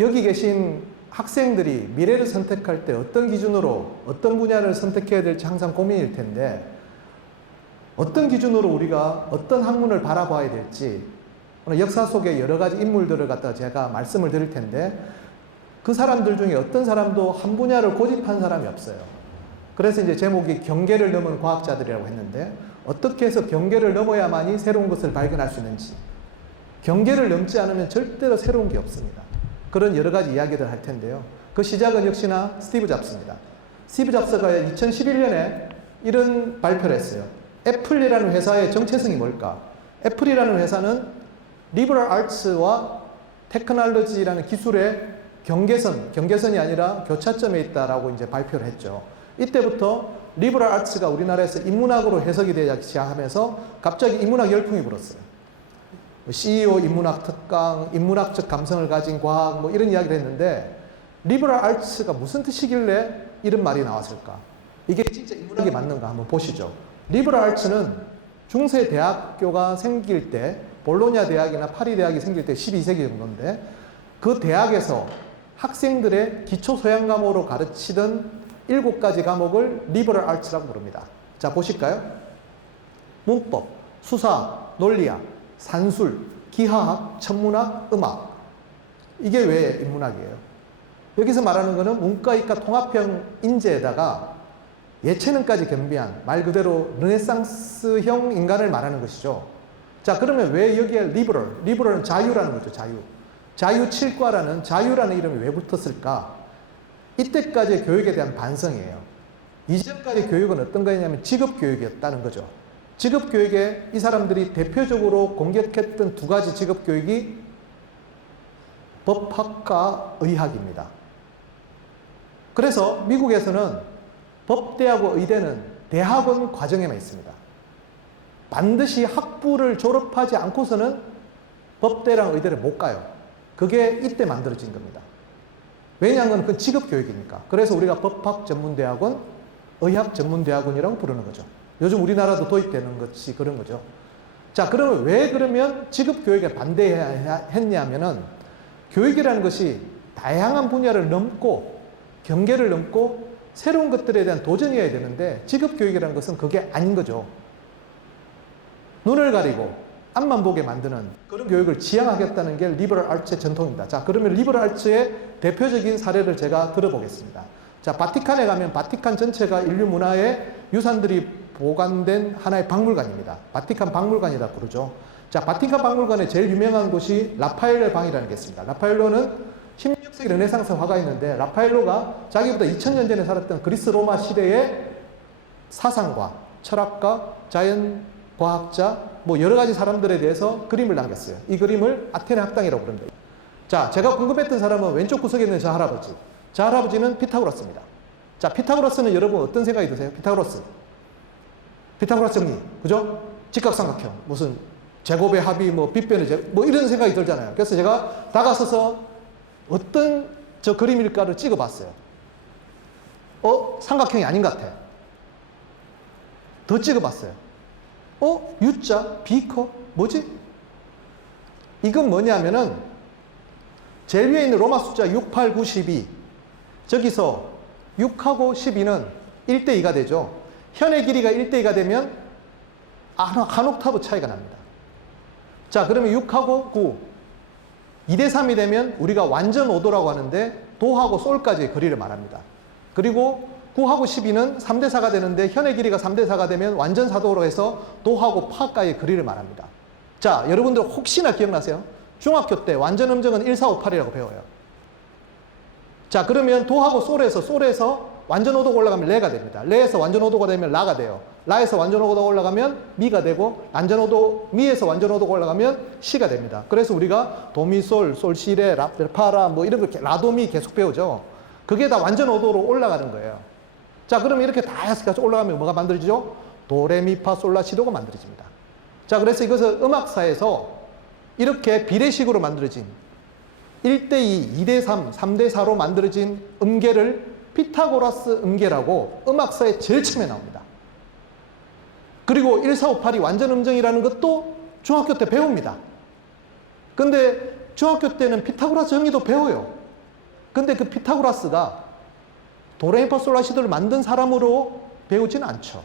여기 계신 학생들이 미래를 선택할 때 어떤 기준으로 어떤 분야를 선택해야 될지 항상 고민일 텐데, 어떤 기준으로 우리가 어떤 학문을 바라봐야 될지 오늘 역사 속의 여러 가지 인물들을 갖다가 제가 말씀을 드릴 텐데, 그 사람들 중에 어떤 사람도 한 분야를 고집한 사람이 없어요. 그래서 이제 제목이 경계를 넘은 과학자들이라고 했는데, 어떻게 해서 경계를 넘어야만이 새로운 것을 발견할 수 있는지, 경계를 넘지 않으면 절대로 새로운 게 없습니다. 그런 여러 가지 이야기를 할 텐데요. 그 시작은 역시나 스티브 잡스입니다. 스티브 잡스가 2011년에 이런 발표를 했어요. 애플이라는 회사의 정체성이 뭘까? 애플이라는 회사는 리버럴 아츠와 테크놀로지라는 기술의 경계선이 아니라 교차점에 있다라고 이제 발표를 했죠. 이때부터 리버럴 아츠가 우리나라에서 인문학으로 해석이 되기 시작하면서 갑자기 인문학 열풍이 불었어요. CEO 인문학 특강, 인문학적 감성을 가진 과학, 뭐 이런 이야기를 했는데, 리버럴 아츠가 무슨 뜻이길래 이런 말이 나왔을까? 이게 진짜 인문학에 맞는가 한번 보시죠. 리버럴 아츠는 중세 대학교가 생길 때, 볼로냐 대학이나 파리 대학이 생길 때 12세기 정도인데, 그 대학에서 학생들의 기초 소양 과목으로 가르치던 7가지 과목을 리버럴 아츠라고 부릅니다. 자, 보실까요? 문법, 수사, 논리학, 산술, 기하학, 천문학, 음악. 이게 왜 인문학이에요? 여기서 말하는 거는 문과이과 통합형 인재에다가 예체능까지 겸비한 말 그대로 르네상스형 인간을 말하는 것이죠. 자, 그러면 왜 여기에 리버럴은 자유라는 거죠. 자유7과라는 자유라는 이름이 왜 붙었을까? 이때까지의 교육에 대한 반성이에요. 이전까지 교육은 어떤 거였냐면 직업교육이었다는 거죠. 직업교육에 이 사람들이 대표적으로 공격했던 2가지 직업교육이 법학과 의학입니다. 그래서 미국에서는 법대하고 의대는 대학원 과정에만 있습니다. 반드시 학부를 졸업하지 않고서는 법대랑 의대를 못 가요. 그게 이때 만들어진 겁니다. 왜냐하면 그건 직업교육이니까. 그래서 우리가 법학전문대학원, 의학전문대학원이라고 부르는 거죠. 요즘 우리나라도 도입되는 것이 그런 거죠. 자, 그러면 왜 그러면 직업교육에 반대했냐면은, 교육이라는 것이 다양한 분야를 넘고 경계를 넘고 새로운 것들에 대한 도전이어야 되는데, 직업교육이라는 것은 그게 아닌 거죠. 눈을 가리고 앞만 보게 만드는 그런 교육을 지향하겠다는 게 리버럴 아츠의 전통입니다. 자, 그러면 리버럴 아츠의 대표적인 사례를 제가 들어보겠습니다. 자, 바티칸에 가면 바티칸 전체가 인류 문화의 유산들이 보관된 하나의 박물관입니다. 바티칸 박물관이라 부르죠. 자, 바티칸 박물관의 제일 유명한 곳이 라파엘로 방이라는 게 있습니다. 라파엘로는 16세기 르네상스 화가였는데, 라파엘로가 자기보다 2000년 전에 살았던 그리스 로마 시대의 사상가, 철학가, 자연과학자, 뭐 여러 가지 사람들에 대해서 그림을 남겼어요. 이 그림을 아테네 학당이라고 부릅니다. 자, 제가 궁금했던 사람은 왼쪽 구석에 있는 저 할아버지. 저 할아버지는 피타고라스입니다. 자, 피타고라스는 여러분 어떤 생각이 드세요? 피타고라스 정리, 그죠? 직각삼각형, 무슨 제곱의 합이 뭐 빗변의 제곱, 뭐 이런 생각이 들잖아요. 그래서 제가 다가서서 어떤 저 그림일까를 찍어봤어요. 삼각형이 아닌 것 같아. 더 찍어봤어요. U자, 비커, 뭐지? 이건 뭐냐면은 제일 위에 있는 로마 숫자 6, 8, 9, 12. 저기서 6하고 12는 1대2가 되죠. 현의 길이가 1대2가 되면 한 옥타브 차이가 납니다. 자, 그러면 6하고 9, 2대3이 되면 우리가 완전 오도라고 하는데 도하고 솔까지의 거리를 말합니다. 그리고 9하고 12는 3대4가 되는데 현의 길이가 3대4가 되면 완전 사도로 해서 도하고 파까지의 거리를 말합니다. 자, 여러분들 혹시나 기억나세요? 중학교 때 완전 음정은 1, 4, 5, 8이라고 배워요. 자, 그러면 도하고 솔에서 완전 오도가 올라가면 레가 됩니다. 레에서 완전 오도가 되면 라가 돼요. 라에서 완전 오도가 올라가면 미가 되고, 미에서 완전 오도가 올라가면 시가 됩니다. 그래서 우리가 도미솔, 솔시레, 파라 뭐 이런 거 라도미 계속 배우죠. 그게 다 완전 오도로 올라가는 거예요. 자, 그러면 이렇게 다 해서 올라가면 뭐가 만들어지죠? 도레미파솔라시도가 만들어집니다. 자, 그래서 이것은 음악사에서 이렇게 비례식으로 만들어진 1대2, 2대3, 3대4로 만들어진 음계를 피타고라스 음계라고 음악사에 제일 처음에 나옵니다. 그리고 1, 4, 5, 8이 완전 음정이라는 것도 중학교 때 배웁니다. 근데 중학교 때는 피타고라스 정리도 배워요. 근데 그 피타고라스가 도레미파솔라시도를 만든 사람으로 배우지는 않죠.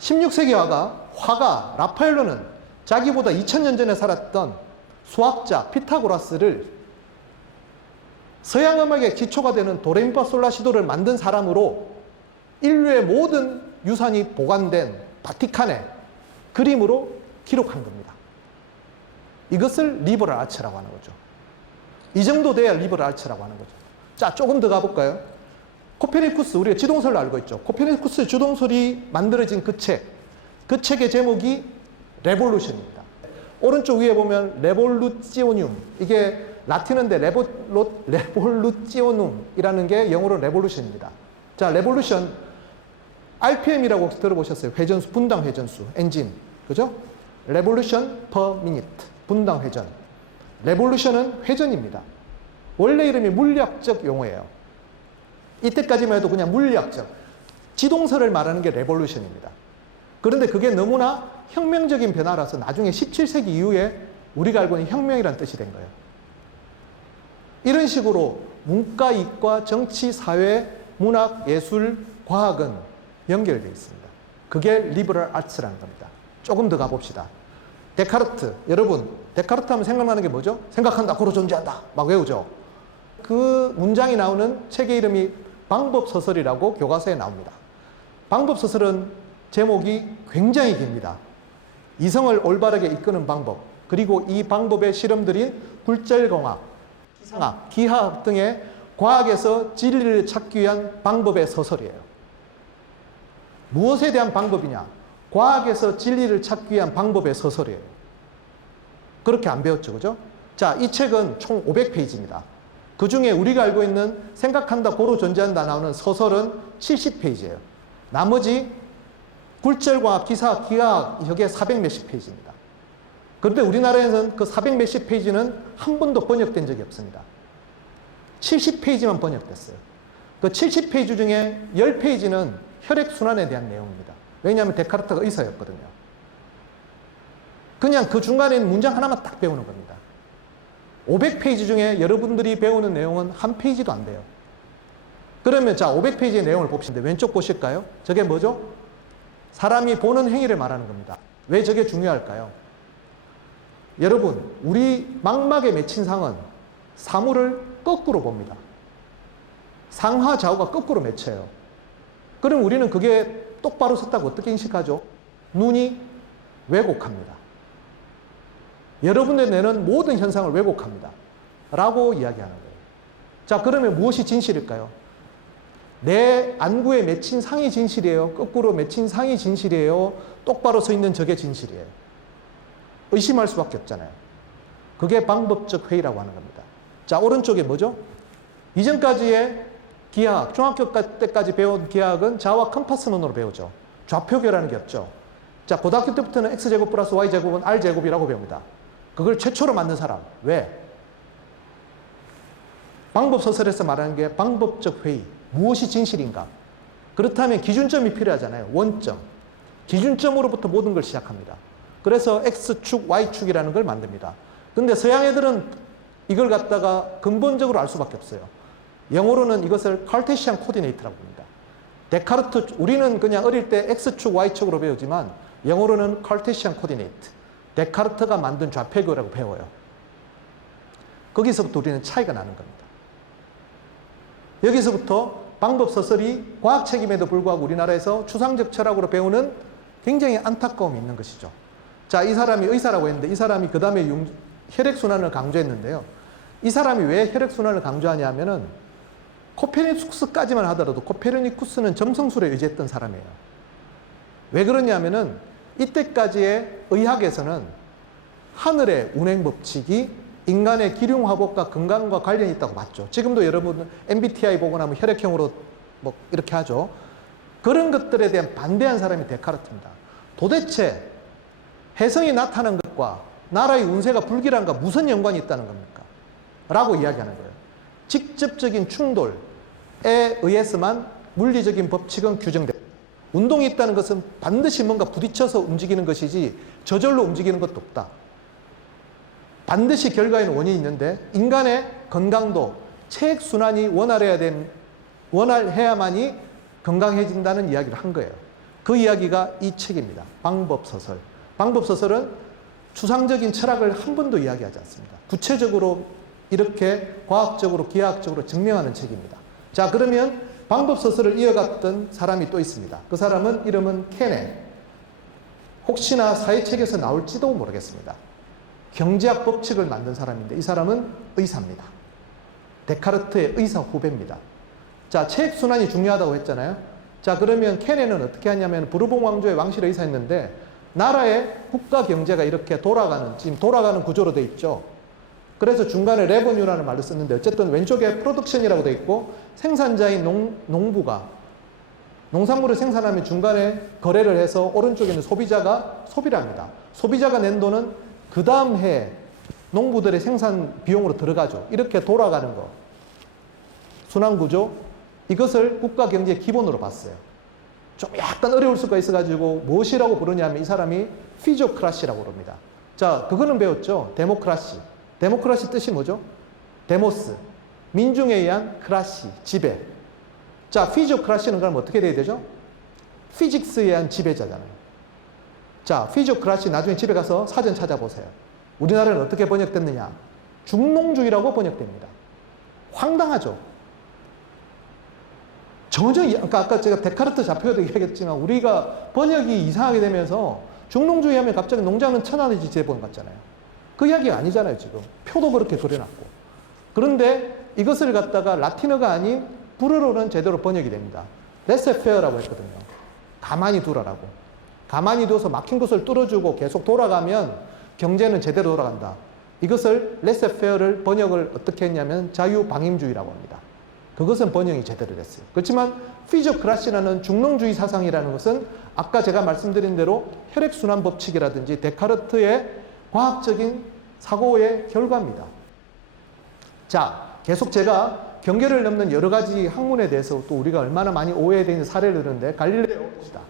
16세기 화가 라파엘로는 자기보다 2000년 전에 살았던 수학자 피타고라스를 서양 음악의 기초가 되는 도레미파솔라시도를 만든 사람으로 인류의 모든 유산이 보관된 바티칸의 그림으로 기록한 겁니다. 이것을 리버럴 아츠라고 하는 거죠. 이 정도 돼야 리버럴 아츠라고 하는 거죠. 자, 조금 더 가볼까요? 코페르니쿠스, 우리가 지동설을 알고 있죠. 코페르니쿠스의 지동설이 만들어진 그 책의 제목이 레볼루션입니다. 오른쪽 위에 보면 레볼루치오늄, 이게 라틴어인데 레볼루치오눔이라는 게 영어로 레볼루션입니다. 자, 레볼루션, RPM이라고 혹시 들어보셨어요? 회전수, 분당 회전수, 엔진, 그죠? 레볼루션 per minute, 분당 회전. 레볼루션은 회전입니다. 원래 이름이 물리학적 용어예요. 이때까지만 해도 그냥 물리학적, 지동설을 말하는 게 레볼루션입니다. 그런데 그게 너무나 혁명적인 변화라서 나중에 17세기 이후에 우리가 알고 있는 혁명이라는 뜻이 된 거예요. 이런 식으로 문과, 이과, 정치, 사회, 문학, 예술, 과학은 연결되어 있습니다. 그게 리버럴 아츠라는 겁니다. 조금 더 가봅시다. 데카르트, 여러분 데카르트 하면 생각나는 게 뭐죠? 생각한다, 고로 존재한다, 막 외우죠. 그 문장이 나오는 책의 이름이 방법서설이라고 교과서에 나옵니다. 방법서설은 제목이 굉장히 깁니다. 이성을 올바르게 이끄는 방법, 그리고 이 방법의 실험들인 굴절공학, 기상학, 기하학 등의 과학에서 진리를 찾기 위한 방법의 서설이에요. 무엇에 대한 방법이냐? 과학에서 진리를 찾기 위한 방법의 서설이에요. 그렇게 안 배웠죠, 그죠? 자, 이 책은 총 500페이지입니다. 그 중에 우리가 알고 있는 생각한다, 고로 존재한다 나오는 서설은 70페이지예요. 나머지 굴절과학, 기사학, 기하학 여기에 400 몇십 페이지입니다. 그런데 우리나라에서는 그 400 몇십 페이지는 한 번도 번역된 적이 없습니다. 70페이지만 번역됐어요. 그 70페이지 중에 10페이지는 혈액순환에 대한 내용입니다. 왜냐하면 데카르트가 의사였거든요. 그냥 그 중간에 있는 문장 하나만 딱 배우는 겁니다. 500페이지 중에 여러분들이 배우는 내용은 한 페이지도 안 돼요. 그러면 자, 500페이지의 내용을 봅시다. 왼쪽 보실까요? 저게 뭐죠? 사람이 보는 행위를 말하는 겁니다. 왜 저게 중요할까요? 여러분, 우리 망막에 맺힌 상은 사물을 거꾸로 봅니다. 상하 좌우가 거꾸로 맺혀요. 그럼 우리는 그게 똑바로 섰다고 어떻게 인식하죠? 눈이 왜곡합니다. 여러분의 뇌는 모든 현상을 왜곡합니다. 라고 이야기하는 거예요. 자, 그러면 무엇이 진실일까요? 내 안구에 맺힌 상이 진실이에요? 거꾸로 맺힌 상이 진실이에요? 똑바로 서 있는 저게 진실이에요? 의심할 수밖에 없잖아요. 그게 방법적 회의라고 하는 겁니다. 자, 오른쪽에 뭐죠? 이전까지의 기하학, 중학교 때까지 배운 기하학은 좌와 컴파스론으로 배우죠. 좌표계라는 게 없죠. 자, 고등학교 때부터는 X제곱 플러스 Y제곱은 R제곱이라고 배웁니다. 그걸 최초로 만든 사람. 왜? 방법서설에서 말하는 게 방법적 회의. 무엇이 진실인가? 그렇다면 기준점이 필요하잖아요. 원점. 기준점으로부터 모든 걸 시작합니다. 그래서 X축, Y축이라는 걸 만듭니다. 근데 서양 애들은 이걸 갖다가 근본적으로 알 수밖에 없어요. 영어로는 이것을 카르테시안 코디네이트라고 합니다. 데카르트, 우리는 그냥 어릴 때 X축, Y축으로 배우지만 영어로는 카르테시안 코디네이트. 데카르트가 만든 좌표계라고 배워요. 거기서부터 우리는 차이가 나는 겁니다. 여기서부터 방법서설이 과학책임에도 불구하고 우리나라에서 추상적 철학으로 배우는 굉장히 안타까움이 있는 것이죠. 자, 이 사람이 의사라고 했는데 이 사람이 그 다음에 혈액순환을 강조했는데요. 이 사람이 왜 혈액순환을 강조하냐 하면은 코페르니쿠스까지만 하더라도 코페르니쿠스는 점성술에 의지했던 사람이에요. 왜 그러냐 하면은 이때까지의 의학에서는 하늘의 운행법칙이 인간의 기륭화복과 건강과 관련이 있다고 봤죠. 지금도 여러분 MBTI 보고 나면 혈액형으로 뭐 이렇게 하죠. 그런 것들에 대한 반대한 사람이 데카르트입니다. 도대체 혜성이 나타난 것과 나라의 운세가 불길한가 무슨 연관이 있다는 겁니까? 라고 이야기하는 거예요. 직접적인 충돌에 의해서만 물리적인 법칙은 규정됩니다. 운동이 있다는 것은 반드시 뭔가 부딪혀서 움직이는 것이지 저절로 움직이는 것도 없다. 반드시 결과에는 원인이 있는데 인간의 건강도 체액순환이 원활해야만이 건강해진다는 이야기를 한 거예요. 그 이야기가 이 책입니다. 방법서설. 방법서설은 추상적인 철학을 한 번도 이야기하지 않습니다. 구체적으로 이렇게 과학적으로 기하학적으로 증명하는 책입니다. 자, 그러면 방법서설을 이어갔던 사람이 또 있습니다. 그 사람은 이름은 케네. 혹시나 사회책에서 나올지도 모르겠습니다. 경제학 법칙을 만든 사람인데 이 사람은 의사입니다. 데카르트의 의사 후배입니다. 자, 체액순환이 중요하다고 했잖아요. 자, 그러면 케네는 어떻게 하냐면 부르봉 왕조의 왕실 의사였는데 나라의 국가 경제가 이렇게 지금 돌아가는 구조로 돼 있죠. 그래서 중간에 레버뉴라는 말을 썼는데 어쨌든 왼쪽에 프로덕션이라고 돼 있고 생산자인 농부가 농산물을 생산하면 중간에 거래를 해서 오른쪽에 있는 소비자가 소비를 합니다. 소비자가 낸 돈은 그 다음 해 농부들의 생산 비용으로 들어가죠. 이렇게 돌아가는 거. 순환구조. 이것을 국가 경제의 기본으로 봤어요. 좀 약간 어려울 수가 있어가지고 무엇이라고 부르냐면 이 사람이 피조크라시라고 부릅니다. 자, 그거는 배웠죠. 데모크라시. 데모크라시 뜻이 뭐죠? 데모스. 민중에 의한 크라시, 지배. 자, 피조크라시는 그럼 어떻게 돼야 되죠? 피직스에 의한 지배자잖아요. 자, 피조크라시 나중에 집에 가서 사전 찾아보세요. 우리나라는 어떻게 번역됐느냐? 중농주의라고 번역됩니다. 황당하죠? 전혀, 아까 제가 데카르트 좌표도 얘기했지만 우리가 번역이 이상하게 되면서 중농주의 하면 갑자기 농장은 천하의 재본 같잖아요. 그 이야기가 아니잖아요, 지금. 표도 그렇게 그려놨고. 그런데 이것을 갖다가 라틴어가 아닌 불어로는 제대로 번역이 됩니다. 레세페어라고 했거든요. 가만히 두라라고. 가만히 둬서 막힌 곳을 뚫어주고 계속 돌아가면 경제는 제대로 돌아간다. 이것을 레세페어를 번역을 어떻게 했냐면 자유방임주의라고 합니다. 그것은 번역이 제대로 됐어요. 그렇지만 피조크라시라는 중농주의 사상이라는 것은 아까 제가 말씀드린 대로 혈액순환 법칙이라든지 데카르트의 과학적인 사고의 결과입니다. 자, 계속 제가 경계를 넘는 여러 가지 학문에 대해서 또 우리가 얼마나 많이 오해되는 사례를 들었는데 갈릴레오 봅시다.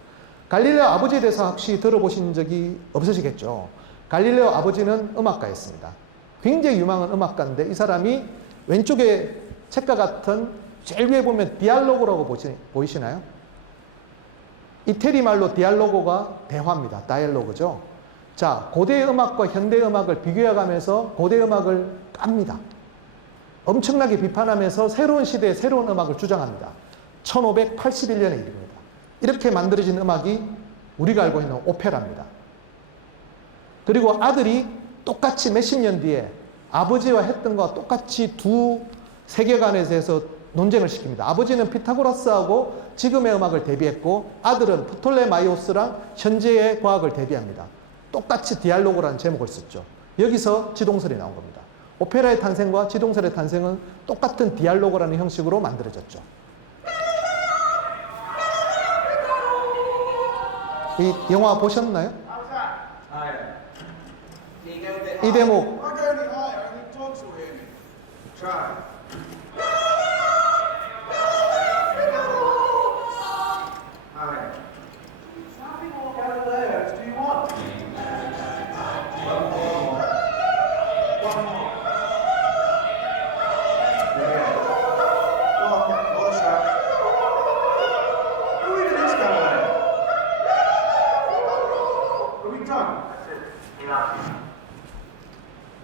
갈릴레오 아버지에 대해서 혹시 들어보신 적이 없으시겠죠. 갈릴레오 아버지는 음악가였습니다. 굉장히 유명한 음악가인데 이 사람이 왼쪽에 책과 같은 제일 위에 보면 디알로고라고 보이시나요? 이태리 말로 디알로고가 대화입니다. 다이얼로그죠. 자, 고대 음악과 현대 음악을 비교해가면서 고대 음악을 깝니다. 엄청나게 비판하면서 새로운 시대의 새로운 음악을 주장합니다. 1581년에 이릅니다. 이렇게 만들어진 음악이 우리가 알고 있는 오페라입니다. 그리고 아들이 똑같이 몇십 년 뒤에 아버지와 했던 것과 똑같이 두 세계관에 대해서 논쟁을 시킵니다. 아버지는 피타고라스하고 지금의 음악을 대비했고 아들은 프톨레마이오스랑 현재의 과학을 대비합니다. 똑같이 디알로그라는 제목을 썼죠. 여기서 지동설이 나온 겁니다. 오페라의 탄생과 지동설의 탄생은 똑같은 디알로그라는 형식으로 만들어졌죠. 이 영화 보셨나요? 이 대목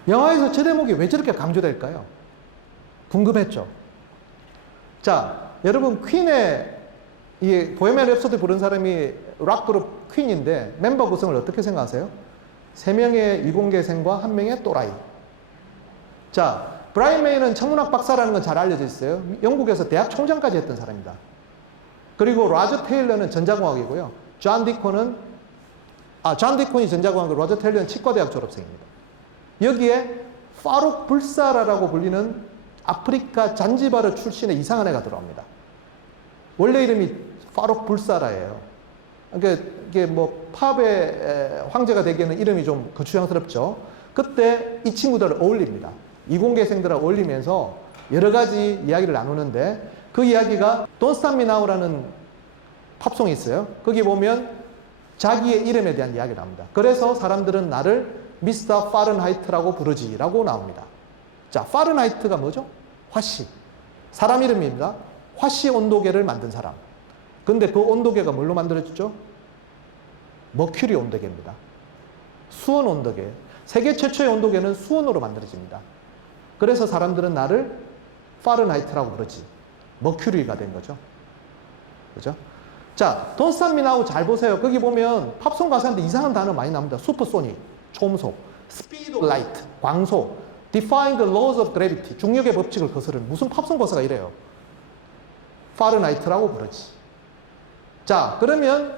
영화에서 저 대목이 왜 저렇게 강조될까요? 궁금했죠? 자, 여러분 퀸의 이 보헤미안 랩소디 부른 사람이 락그룹 퀸인데 멤버 구성을 어떻게 생각하세요? 3명의 이공계생과 1명의 또라이. 자, 브라이언 메이는 천문학 박사라는 건 잘 알려져 있어요. 영국에서 대학 총장까지 했던 사람입니다. 그리고 라저 테일러는 전자공학이고요. 존 디콘이 전자공학이고 라저 테일러는 치과대학 졸업생입니다. 여기에 파룩 불사라라고 불리는 아프리카 잔지바르 출신의 이상한 애가 들어옵니다. 원래 이름이 파룩 불사라예요. 그러니까 이게 뭐 팝의 황제가 되기에는 이름이 좀 거추장스럽죠. 그때 이 친구들을 어울립니다. 이공계생들하고 어울리면서 여러 가지 이야기를 나누는데 그 이야기가 Don't Stop Me Now라는 팝송이 있어요. 거기 보면 자기의 이름에 대한 이야기를 합니다. 그래서 사람들은 나를 미스터 파른하이트라고 부르지라고 나옵니다. 자, 파른하이트가 뭐죠? 화씨. 사람 이름입니다. 화씨 온도계를 만든 사람. 근데 그 온도계가 뭘로 만들어졌죠? 머큐리 온도계입니다. 수온 온도계. 세계 최초의 온도계는 수온으로 만들어집니다. 그래서 사람들은 나를 파른하이트라고 부르지. 머큐리가 된 거죠. 그죠? 자, Don't Stop Me Now 잘 보세요. 거기 보면 팝송 가사인데 이상한 단어 많이 나옵니다. 슈퍼소닉, 초음속, Speed of Light, 광속, Defying the Laws of Gravity, 중력의 법칙을 거스르는 무슨 팝송 가사가 이래요. 파른하이트라고 부르지. 자, 그러면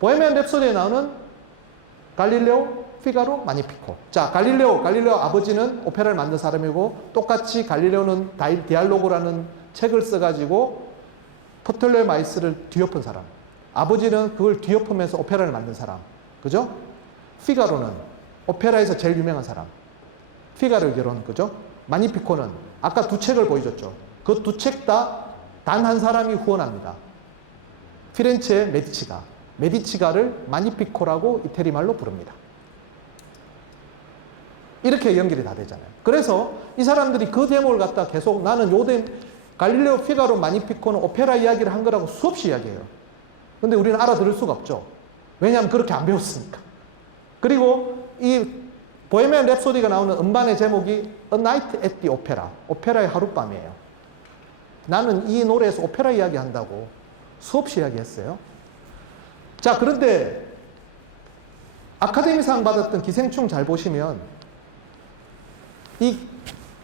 보헤미안 랩소디에 나오는 갈릴레오, 피가로, 마니피코. 자, 갈릴레오 아버지는 오페라를 만든 사람이고 똑같이 갈릴레오는 디알로그라는 책을 써가지고 포톨레마이스를 뒤엎은 사람. 아버지는 그걸 뒤엎으면서 오페라를 만든 사람. 그죠? 피가로는 오페라에서 제일 유명한 사람. 피가로를 결혼한 거죠. 마니피코는 아까 두 책을 보여줬죠. 그 두 책 다 단 한 사람이 후원합니다. 피렌체의 메디치가. 메디치가를 마니피코라고 이태리 말로 부릅니다. 이렇게 연결이 다 되잖아요. 그래서 이 사람들이 그 제목을 갖다 계속 나는 갈릴레오, 피가로, 마니피코는 오페라 이야기를 한 거라고 수없이 이야기해요. 근데 우리는 알아들을 수가 없죠. 왜냐하면 그렇게 안 배웠으니까. 그리고 이 보헤미안 랩소디가 나오는 음반의 제목이 A Night at the Opera. 오페라의 하룻밤이에요. 나는 이 노래에서 오페라 이야기 한다고 수없이 이야기했어요. 자, 그런데 아카데미상 받았던 기생충 잘 보시면 이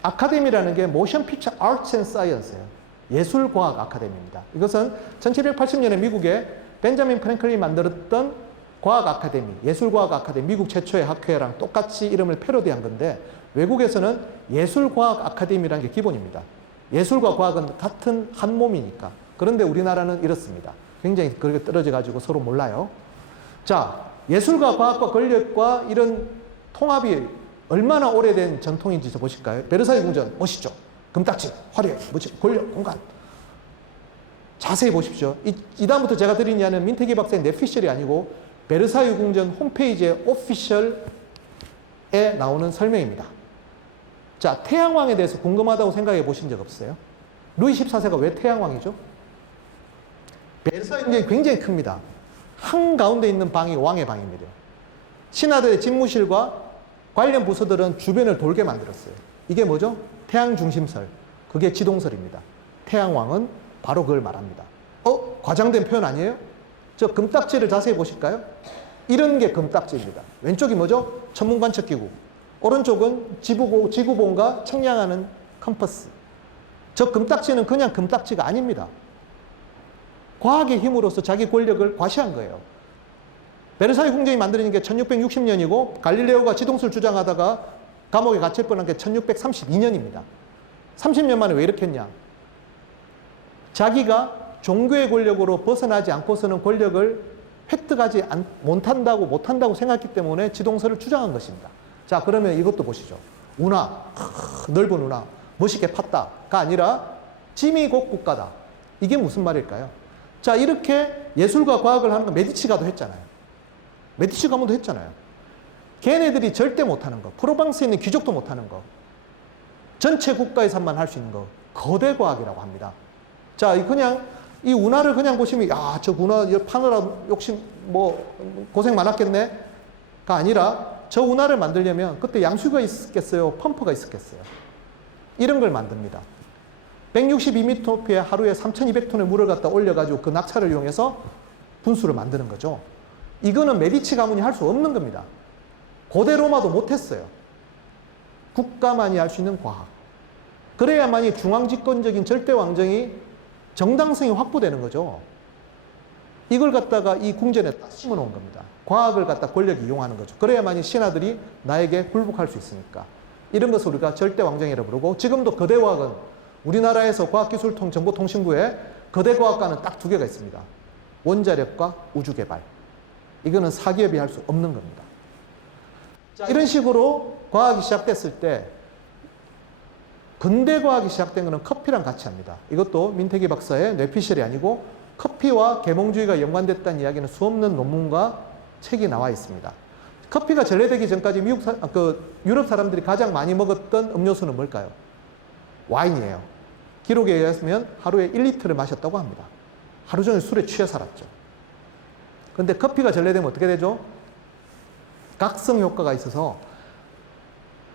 아카데미라는 게 모션 픽처 아트스 앤 사이언스예요. 예술과학 아카데미입니다. 이것은 1780년에 미국에 벤자민 프랭클린이 만들었던 과학 아카데미, 예술과학 아카데미, 미국 최초의 학회랑 똑같이 이름을 패러디한 건데 외국에서는 예술과학 아카데미라는 게 기본입니다. 예술과 과학은 같은 한 몸이니까. 그런데 우리나라는 이렇습니다. 굉장히 그렇게 떨어져 가지고 서로 몰라요. 자, 예술과 과학과 권력과 이런 통합이 얼마나 오래된 전통인지 좀 보실까요? 베르사유 궁전 멋있죠? 금딱지, 화려해, 멋지고 권력, 공간. 자세히 보십시오. 이 다음부터 제가 드린 이야기는 민태기 박사의 내피셜이 아니고 베르사유 궁전 홈페이지의 오피셜에 나오는 설명입니다. 자, 태양왕에 대해서 궁금하다고 생각해 보신 적 없어요? 루이 14세가 왜 태양왕이죠? 베르사유 궁전이 굉장히 큽니다. 한가운데 있는 방이 왕의 방입니다. 신하들의 집무실과 관련 부서들은 주변을 돌게 만들었어요. 이게 뭐죠? 태양 중심설. 그게 지동설입니다. 태양왕은 바로 그걸 말합니다. 과장된 표현 아니에요? 저 금딱지를 자세히 보실까요? 이런 게 금딱지입니다. 왼쪽이 뭐죠? 천문관측기구. 오른쪽은 지구본과 측량하는 컴퍼스. 저 금딱지는 그냥 금딱지가 아닙니다. 과학의 힘으로써 자기 권력을 과시한 거예요. 베르사유 궁전이 만들어진 게 1660년이고 갈릴레오가 지동설 주장하다가 감옥에 갇힐 뻔한 게 1632년입니다. 30년 만에 왜 이렇게 했냐? 자기가 종교의 권력으로 벗어나지 않고서는 권력을 획득하지 못한다고 생각했기 때문에 지동설을 주장한 것입니다. 자, 그러면 이것도 보시죠. 운하, 넓은 운하, 멋있게 팠다가 아니라 짐이 곧 국가다. 이게 무슨 말일까요? 자, 이렇게 예술과 과학을 하는 거 메디치 가도 했잖아요. 메디치 가문도 했잖아요. 걔네들이 절대 못하는 거, 프로방스에 있는 귀족도 못하는 거, 전체 국가에서만 할 수 있는 거, 거대 과학이라고 합니다. 자, 그냥 이 운하를 그냥 보시면 야, 저 운하 파느라 욕심 고생 많았겠네 가 아니라 저 운하를 만들려면 그때 양수가 있었겠어요? 펌프가 있었겠어요? 이런 걸 만듭니다. 162m에 하루에 3,200톤의 물을 갖다 올려가지고 그 낙차를 이용해서 분수를 만드는 거죠. 이거는 메디치 가문이 할 수 없는 겁니다. 고대 로마도 못했어요. 국가만이 할 수 있는 과학. 그래야만이 중앙집권적인 절대왕정이 정당성이 확보되는 거죠. 이걸 갖다가 이 궁전에 딱 심어놓은 겁니다. 과학을 갖다 권력이 이용하는 거죠. 그래야만이 신하들이 나에게 굴복할 수 있으니까. 이런 것을 우리가 절대왕정이라고 부르고 지금도 거대과학은 우리나라에서 과학기술정보통신부에 거대과학과는 딱 두 개가 있습니다. 원자력과 우주개발. 이거는 사기업이 할 수 없는 겁니다. 자, 이런 식으로 과학이 시작됐을 때 근대과학이 시작된 것은 커피랑 같이 합니다. 이것도 민태기 박사의 뇌피셜이 아니고 커피와 계몽주의가 연관됐다는 이야기는 수없는 논문과 책이 나와 있습니다. 커피가 전래되기 전까지 유럽 사람들이 가장 많이 먹었던 음료수는 뭘까요? 와인이에요. 기록에 의하면 하루에 1리터를 마셨다고 합니다. 하루 종일 술에 취해 살았죠. 그런데 커피가 전래되면 어떻게 되죠? 각성 효과가 있어서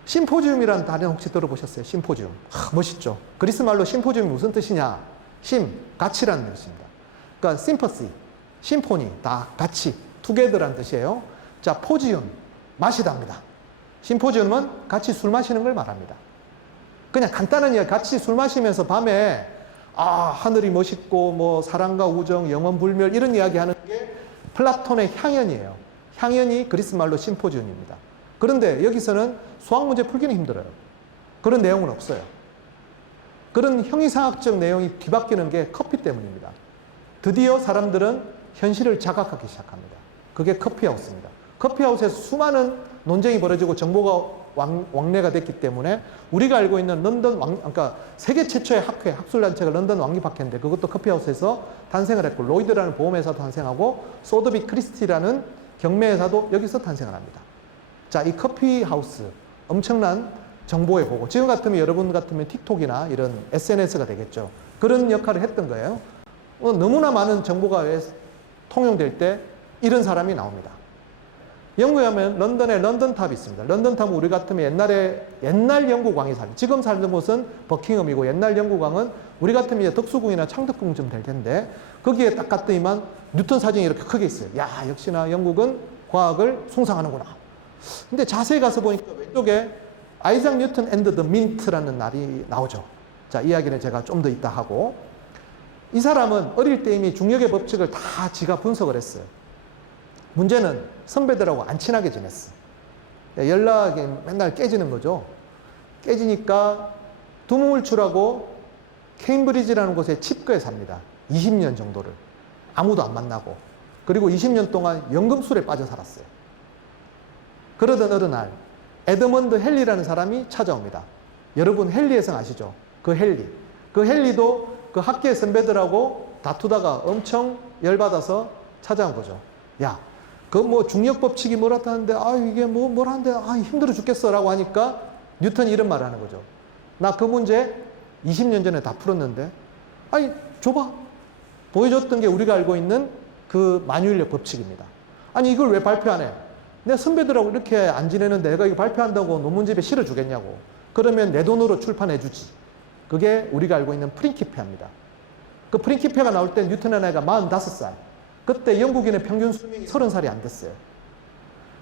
심포지움이라는 단어 혹시 들어보셨어요? 심포지움. 멋있죠? 그리스 말로 심포지움이 무슨 뜻이냐? 가치라는 뜻입니다. 그러니까 심퍼시, 심포니, 다 같이, 투게더라는 뜻이에요. 자, 포지움, 마시다입니다. 심포지움은 같이 술 마시는 걸 말합니다. 그냥 간단한 이야기, 같이 술 마시면서 밤에 하늘이 멋있고 뭐 사랑과 우정, 영원 불멸 이런 이야기 하는 게 플라톤의 향연이에요. 향연이 그리스 말로 심포지움입니다. 그런데 여기서는 수학 문제 풀기는 힘들어요. 그런 내용은 없어요. 그런 형이상학적 내용이 뒤바뀌는 게 커피 때문입니다. 드디어 사람들은 현실을 자각하기 시작합니다. 그게 커피하우스입니다. 커피하우스에서 수많은 논쟁이 벌어지고 정보가 왕래가 됐기 때문에 우리가 알고 있는 그러니까 세계 최초의 학회, 학술단체가 런던 왕립학회인데 그것도 커피하우스에서 탄생을 했고, 로이드라는 보험회사도 탄생하고, 소더비 크리스티라는 경매회사도 여기서 탄생을 합니다. 자, 이 커피하우스 엄청난 정보의 보고, 지금 같으면 여러분 같으면 틱톡이나 이런 SNS가 되겠죠. 그런 역할을 했던 거예요. 너무나 많은 정보가 통용될 때 이런 사람이 나옵니다. 영국에 가면 런던에 런던탑이 있습니다. 런던탑은 우리 같으면 옛날 영국 왕이 살고, 지금 살던 곳은 버킹엄이고, 옛날 영국 왕은 우리 같으면 이제 덕수궁이나 창덕궁쯤 될 텐데, 거기에 딱 갔더니만 뉴턴 사진이 이렇게 크게 있어요. 야, 역시나 영국은 과학을 숭상하는구나. 근데 자세히 가서 보니까 왼쪽에 아이작 뉴턴 앤드 더 민트라는 날이 나오죠. 자, 이야기는 제가 좀 더 이따 하고, 이 사람은 어릴 때 이미 중력의 법칙을 다 지가 분석을 했어요. 문제는 선배들하고 안 친하게 지냈어. 연락이 맨날 깨지는 거죠. 깨지니까 두문울출하고 케임브리지라는 곳에 칩거에 삽니다. 20년 정도를. 아무도 안 만나고. 그리고 20년 동안 연금술에 빠져 살았어요. 그러던 어느 날 에드먼드 헨리라는 사람이 찾아옵니다. 여러분 헨리 여성 아시죠? 그 헨리. 그 헨리도 그 학교의 선배들하고 다투다가 엄청 열받아서 찾아온 거죠. 야, 그 뭐 중력 법칙이 뭐라다는데, 이게 뭐라는데, 힘들어 죽겠어 라고 하니까 뉴턴이 이런 말을 하는 거죠. 나 그 문제 20년 전에 다 풀었는데, 줘봐. 보여줬던 게 우리가 알고 있는 그 만유인력 법칙입니다. 이걸 왜 발표 안 해? 내 선배들하고 이렇게 안 지내는데 내가 이거 발표한다고 논문집에 실어주겠냐고. 그러면 내 돈으로 출판해주지. 그게 우리가 알고 있는 프린키페입니다. 그 프린키페가 나올 때 뉴턴의 나이가 45살. 그때 영국인의 평균 수명이 30살이 안 됐어요.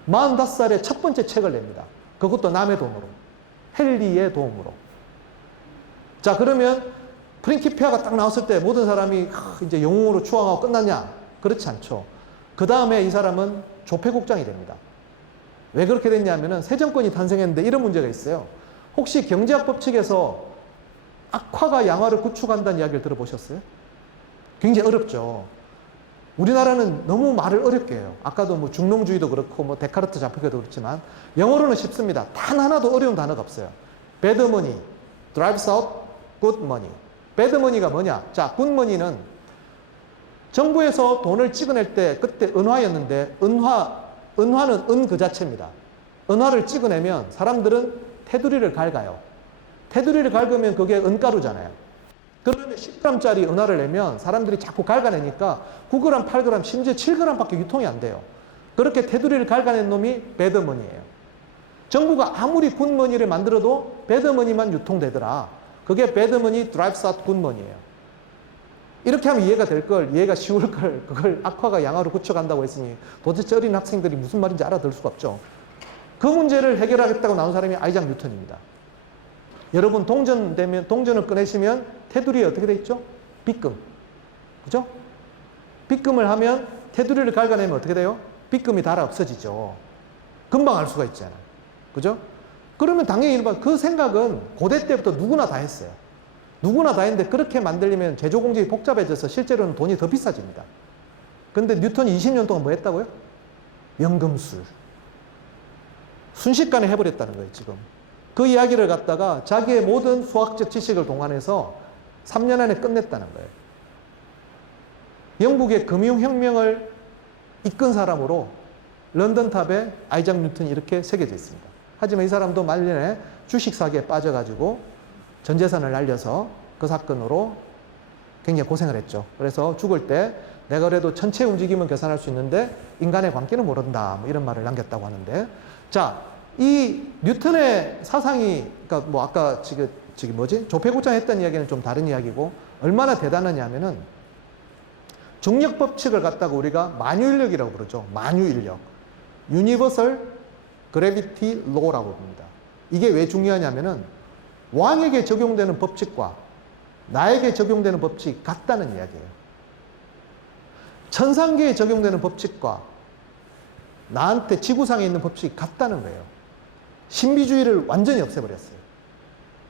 45살에 첫 번째 책을 냅니다. 그것도 남의 돈으로. 헨리의 도움으로. 자, 그러면 프린키페아가 딱 나왔을 때 모든 사람이 이제 영웅으로 추앙하고 끝났냐? 그렇지 않죠. 그 다음에 이 사람은 조폐국장이 됩니다. 왜 그렇게 됐냐면은 새 정권이 탄생했는데 이런 문제가 있어요. 혹시 경제학 법칙에서 악화가 양화를 구축한다는 이야기를 들어보셨어요? 굉장히 어렵죠. 우리나라는 너무 말을 어렵게 해요. 아까도 뭐 중농주의도 그렇고 뭐 데카르트 자폐교도 그렇지만 영어로는 쉽습니다. 단 하나도 어려운 단어가 없어요. bad money drives out good money. bad money가 뭐냐? 자, good money는 정부에서 돈을 찍어낼 때 그때 은화였는데 은화는 은 그 자체입니다. 은화를 찍어내면 사람들은 테두리를 갉아요. 테두리를 갉으면 그게 은가루잖아요. 그러면 10g짜리 은화를 내면 사람들이 자꾸 갉아내니까 9g, 8g, 심지어 7g밖에 유통이 안 돼요. 그렇게 테두리를 갉아낸 놈이 배드머니예요. 정부가 아무리 굿머니를 만들어도 배드머니만 유통되더라. 그게 배드머니 드라이브스 아웃 굿머니예요. 이렇게 하면 이해가 될 걸, 이해가 쉬울 걸, 그걸 악화가 양화로 구축한다고 했으니 도대체 어린 학생들이 무슨 말인지 알아들 수가 없죠. 그 문제를 해결하겠다고 나온 사람이 아이작 뉴턴입니다. 여러분 동전을 꺼내시면 테두리에 어떻게 돼 있죠? 빗금. 그죠? 빗금을 하면 테두리를 갉아내면 어떻게 돼요? 빗금이 달아 없어지죠. 금방 알 수가 있잖아요. 그죠? 그러면 당연히 그 생각은 고대 때부터 누구나 다 했어요. 누구나 다 했는데 그렇게 만들려면 제조 공정이 복잡해져서 실제로는 돈이 더 비싸집니다. 근데 뉴턴이 20년 동안 뭐 했다고요? 연금술. 순식간에 해버렸다는 거예요, 지금. 그 이야기를 갖다가 자기의 모든 수학적 지식을 동원해서 3년 안에 끝냈다는 거예요. 영국의 금융혁명을 이끈 사람으로 런던탑에 아이작 뉴턴이 이렇게 새겨져 있습니다. 하지만 이 사람도 말년에 주식 사기에 빠져가지고 전 재산을 날려서 그 사건으로 굉장히 고생을 했죠. 그래서 죽을 때 내가 그래도 전체 움직임은 계산할 수 있는데 인간의 관계는 모른다. 뭐 이런 말을 남겼다고 하는데, 자, 이 뉴턴의 사상이, 그러니까 뭐 아까 지금 조폐구장 했던 이야기는 좀 다른 이야기고, 얼마나 대단하냐면은 중력 법칙을 갖다가 우리가 만유인력이라고 부르죠. 만유인력. Universal Gravity Law라고 부릅니다. 이게 왜 중요하냐면은 왕에게 적용되는 법칙과 나에게 적용되는 법칙이 같다는 이야기예요. 천상계에 적용되는 법칙과 나한테 지구상에 있는 법칙이 같다는 거예요. 신비주의를 완전히 없애버렸어요.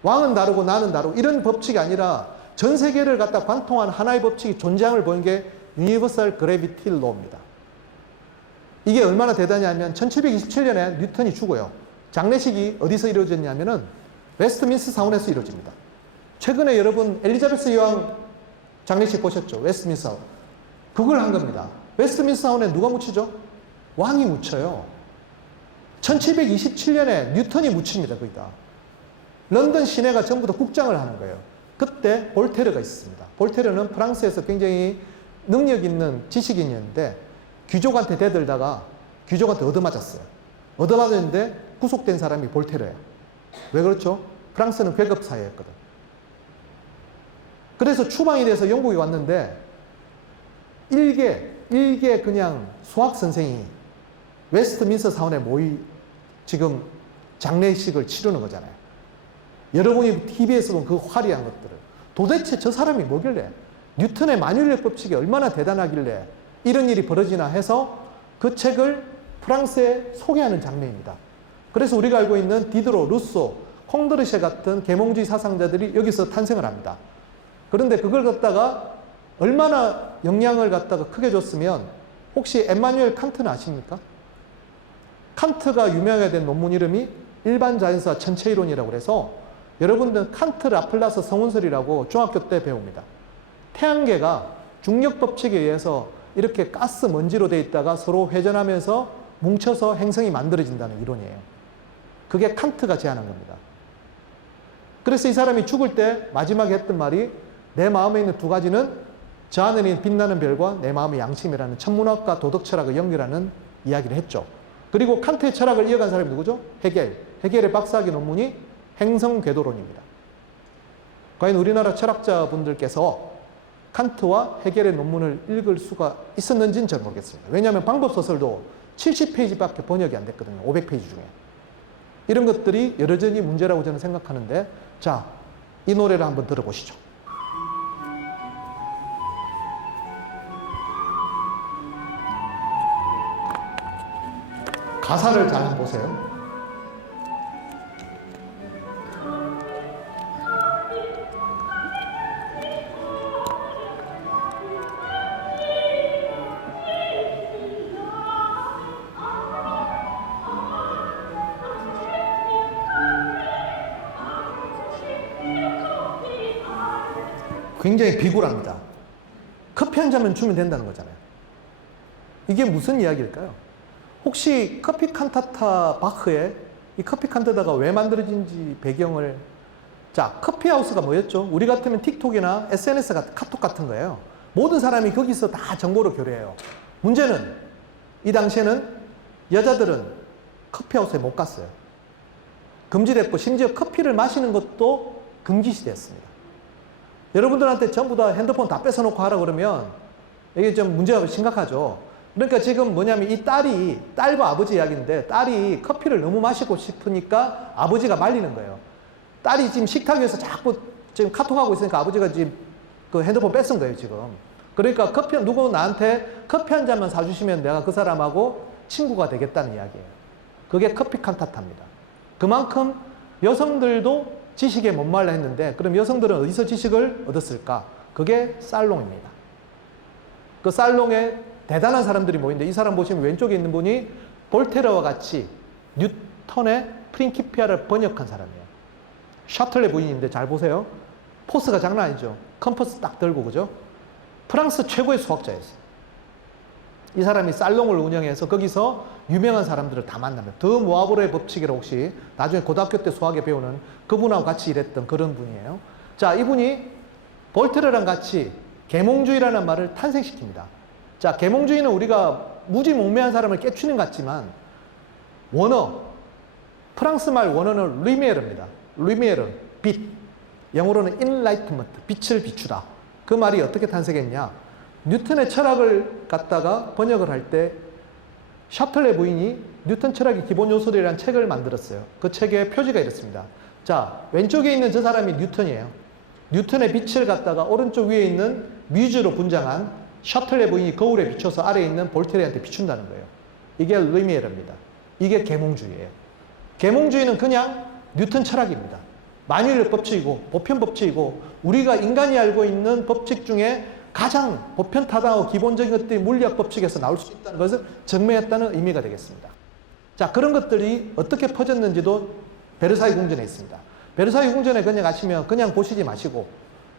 왕은 다르고 나는 다르고 이런 법칙이 아니라 전 세계를 갖다 관통한 하나의 법칙이 존재함을 보는 게 Universal Gravity Law입니다. 이게 얼마나 대단하냐면 1727년에 뉴턴이 죽어요. 장례식이 어디서 이루어졌냐면은 웨스트민스터 사원에서 이루어집니다. 최근에 여러분 엘리자베스 여왕 장례식 보셨죠? 웨스트민스터. 그걸 한 겁니다. 웨스트민스터 사원에 누가 묻히죠? 왕이 묻혀요. 1727년에 뉴턴이 묻힙니다. 거기다. 런던 시내가 전부 다 국장을 하는 거예요. 그때 볼테르가 있습니다. 볼테르는 프랑스에서 굉장히 능력 있는 지식인이었는데 귀족한테 대들다가 귀족한테 얻어맞았어요. 얻어맞았는데 구속된 사람이 볼테르예요. 왜 그렇죠? 프랑스는 계급 사회였거든. 그래서 추방이 돼서 영국에 왔는데 일개 그냥 수학 선생이 웨스트민스터 사원에 지금 장례식을 치르는 거잖아요. 여러분이 TV에서 본 그 화려한 것들을. 도대체 저 사람이 뭐길래, 뉴턴의 만유인력 법칙이 얼마나 대단하길래 이런 일이 벌어지나 해서 그 책을 프랑스에 소개하는 장면입니다. 그래서 우리가 알고 있는 디드로, 루소, 콩드르쉐 같은 계몽주의 사상자들이 여기서 탄생을 합니다. 그런데 그걸 갖다가 얼마나 영향을 갖다가 크게 줬으면, 혹시 엠마뉴엘 칸트는 아십니까? 칸트가 유명하게 된 논문 이름이 일반 자연수와 천체 이론이라고 그래서 여러분들 칸트, 라플라스, 성운설이라고 중학교 때 배웁니다. 태양계가 중력 법칙에 의해서 이렇게 가스 먼지로 되어 있다가 서로 회전하면서 뭉쳐서 행성이 만들어진다는 이론이에요. 그게 칸트가 제안한 겁니다. 그래서 이 사람이 죽을 때 마지막에 했던 말이, 내 마음에 있는 두 가지는 저 하늘에 있는 빛나는 별과 내 마음의 양심이라는 천문학과 도덕 철학을 연결하는 이야기를 했죠. 그리고 칸트의 철학을 이어간 사람이 누구죠? 헤겔. 헤겔의 박사학위 논문이 행성궤도론입니다. 과연 우리나라 철학자분들께서 칸트와 헤겔의 논문을 읽을 수가 있었는지는 잘 모르겠습니다. 왜냐하면 방법소설도 70페이지밖에 번역이 안 됐거든요. 500페이지 중에. 이런 것들이 여전히 문제라고 저는 생각하는데, 자, 이 노래를 한번 들어보시죠. 가사를 잘 한번 보세요. 굉장히 비굴합니다. 커피 한 잔만 주면 된다는 거잖아요. 이게 무슨 이야기일까요? 혹시 커피 칸타타 바흐의 이 커피 칸타타가 왜 만들어진지 배경을, 자, 커피하우스가 뭐였죠? 우리 같으면 틱톡이나 SNS 같은, 카톡 같은 거예요. 모든 사람이 거기서 다 정보를 교류해요. 문제는 이 당시에는 여자들은 커피하우스에 못 갔어요. 금지됐고, 심지어 커피를 마시는 것도 금지시됐습니다. 여러분들한테 전부 다 핸드폰 다 뺏어놓고 하라 그러면 이게 좀 문제가 심각하죠. 그러니까 지금 뭐냐면 이 딸과 아버지 이야기인데, 딸이 커피를 너무 마시고 싶으니까 아버지가 말리는 거예요. 딸이 지금 식탁 위에서 자꾸 지금 카톡하고 있으니까 아버지가 지금 그 핸드폰 뺏은 거예요, 지금. 그러니까 누구 나한테 커피 한 잔만 사주시면 내가 그 사람하고 친구가 되겠다는 이야기예요. 그게 커피 칸타타입니다. 그만큼 여성들도 지식에 목말라 했는데, 그럼 여성들은 어디서 지식을 얻었을까? 그게 살롱입니다. 그 살롱에 대단한 사람들이 모이는데, 이 사람 보시면 왼쪽에 있는 분이 볼테르와 같이 뉴턴의 프린키피아를 번역한 사람이에요. 샤틀레 부인인데 잘 보세요. 포스가 장난 아니죠. 컴퍼스 딱 들고, 그죠? 프랑스 최고의 수학자였어요. 이 사람이 살롱을 운영해서 거기서 유명한 사람들을 다 만납니다. 더 모아브로의 법칙이라고 혹시 나중에 고등학교 때 수학에 배우는 그분하고 같이 일했던 그런 분이에요. 자, 이분이 볼테르랑 같이 계몽주의라는 말을 탄생시킵니다. 자, 계몽주의는 우리가 무지몽매한 사람을 깨추는 것 같지만 원어, 프랑스 말 원어는 루미에르입니다. 루미에르, 빛. 영어로는 enlightenment, 빛을 비추다. 그 말이 어떻게 탄생했냐? 뉴턴의 철학을 갖다가 번역을 할 때 샤틀레 부인이 뉴턴 철학의 기본 요소들이라는 책을 만들었어요. 그 책에 표지가 이렇습니다. 자, 왼쪽에 있는 저 사람이 뉴턴이에요. 뉴턴의 빛을 갖다가 오른쪽 위에 있는 뮤즈로 분장한 샤틀레 부인이 거울에 비춰서 아래에 있는 볼테르한테 비춘다는 거예요. 이게 루미에르입니다. 이게 계몽주의예요. 계몽주의는 그냥 뉴턴 철학입니다. 만유인력 법칙이고 보편 법칙이고 우리가 인간이 알고 있는 법칙 중에 가장 보편타당하고 기본적인 것들이 물리학 법칙에서 나올 수 있다는 것을 증명했다는 의미가 되겠습니다. 자, 그런 것들이 어떻게 퍼졌는지도 베르사유 궁전에 있습니다. 베르사유 궁전에 그냥 가시면 그냥 보시지 마시고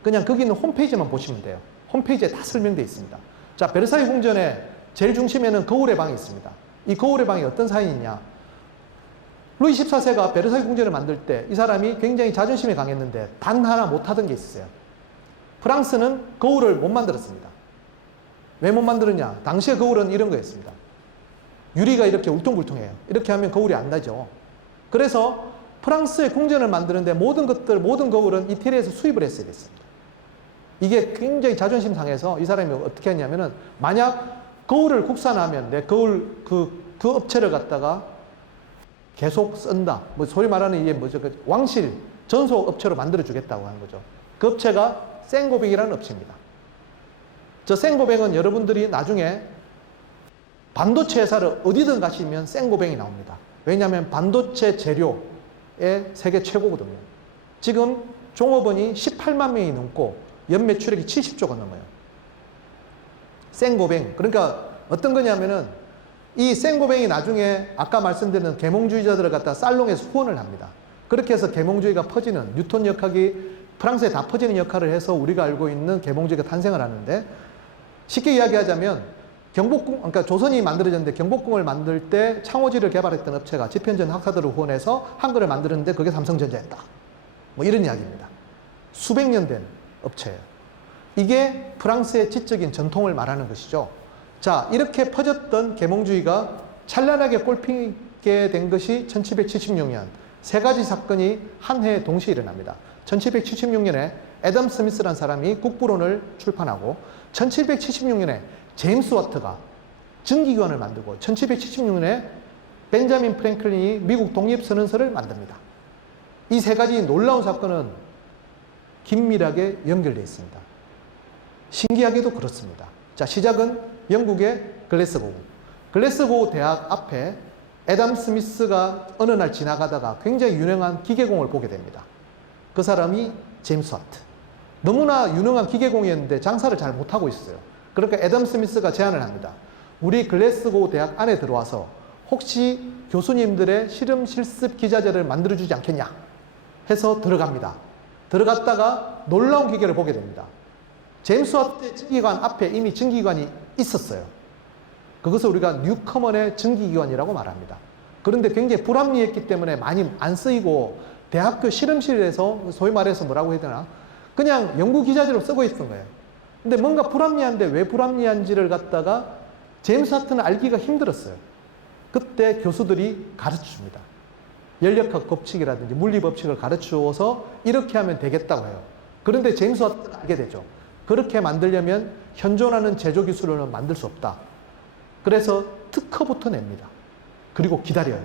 그냥 거기 있는 홈페이지만 보시면 돼요. 홈페이지에 다 설명되어 있습니다. 자, 베르사유 궁전에 제일 중심에는 거울의 방이 있습니다. 이 거울의 방이 어떤 사인이냐? 루이 14세가 베르사유 궁전을 만들 때 이 사람이 굉장히 자존심이 강했는데 단 하나 못하던 게 있었어요. 프랑스는 거울을 못 만들었습니다. 왜 못 만들었냐? 당시의 거울은 이런 거였습니다. 유리가 이렇게 울퉁불퉁해요. 이렇게 하면 거울이 안 나죠. 그래서 프랑스의 궁전을 만드는데 모든 거울은 이태리에서 수입을 했어야 됐습니다. 이게 굉장히 자존심 상해서 이 사람이 어떻게 했냐면은 만약 거울을 국산화하면 내 거울 그 업체를 갖다가 계속 쓴다. 뭐 소위 말하는 이게 뭐죠? 그 왕실 전속 업체로 만들어 주겠다고 하는 거죠. 그 업체가 생고뱅이라는 업체입니다. 저 생고뱅은 여러분들이 나중에 반도체 회사를 어디든 가시면 생고뱅이 나옵니다. 왜냐하면 반도체 재료의 세계 최고거든요. 지금 종업원이 18만 명이 넘고 연 매출액이 70조가 넘어요. 생고뱅. 그러니까 어떤 거냐면은 이 생고뱅이 나중에 아까 말씀드린 계몽주의자들을 갖다 살롱에서 후원을 합니다. 그렇게 해서 계몽주의가 퍼지는 뉴턴 역학이 프랑스에 다 퍼지는 역할을 해서 우리가 알고 있는 계몽주의가 탄생을 하는데 쉽게 이야기하자면 경복궁, 그러니까 조선이 만들어졌는데 경복궁을 만들 때 창호지를 개발했던 업체가 집현전 학사들을 후원해서 한글을 만드는데 그게 삼성전자였다. 뭐 이런 이야기입니다. 수백 년 된 업체예요. 이게 프랑스의 지적인 전통을 말하는 것이죠. 자, 이렇게 퍼졌던 계몽주의가 찬란하게 꽃피게 된 것이 1776년 세 가지 사건이 한 해에 동시에 일어납니다. 1776년에 애덤 스미스라는 사람이 국부론을 출판하고 1776년에 제임스 와트가 증기기관을 만들고 1776년에 벤자민 프랭클린이 미국 독립선언서를 만듭니다. 이 세 가지 놀라운 사건은 긴밀하게 연결되어 있습니다. 신기하게도 그렇습니다. 자, 시작은 영국의 글래스고우. 글래스고우 대학 앞에 애덤 스미스가 어느 날 지나가다가 굉장히 유명한 기계공을 보게 됩니다. 그 사람이 제임스 와트. 너무나 유능한 기계공이었는데 장사를 잘 못하고 있어요. 그러니까 애덤 스미스가 제안을 합니다. 우리 글래스고우 대학 안에 들어와서 혹시 교수님들의 실험 실습 기자재를 만들어주지 않겠냐 해서 들어갑니다. 들어갔다가 놀라운 기계를 보게 됩니다. 제임스 와트의 증기기관 앞에 이미 증기기관이 있었어요. 그것을 우리가 뉴커먼의 증기기관이라고 말합니다. 그런데 굉장히 불합리했기 때문에 많이 안 쓰이고 대학교 실험실에서 소위 말해서 뭐라고 해야 되나 그냥 연구 기자재로 쓰고 있던 거예요. 근데 뭔가 불합리한데 왜 불합리한지를 갖다가 제임스 와트는 알기가 힘들었어요. 그때 교수들이 가르쳐 줍니다. 연력학 법칙이라든지 물리 법칙을 가르쳐 줘서 이렇게 하면 되겠다고 해요. 그런데 제임스 와트는 알게 되죠. 그렇게 만들려면 현존하는 제조 기술로는 만들 수 없다. 그래서 특허부터 냅니다. 그리고 기다려요.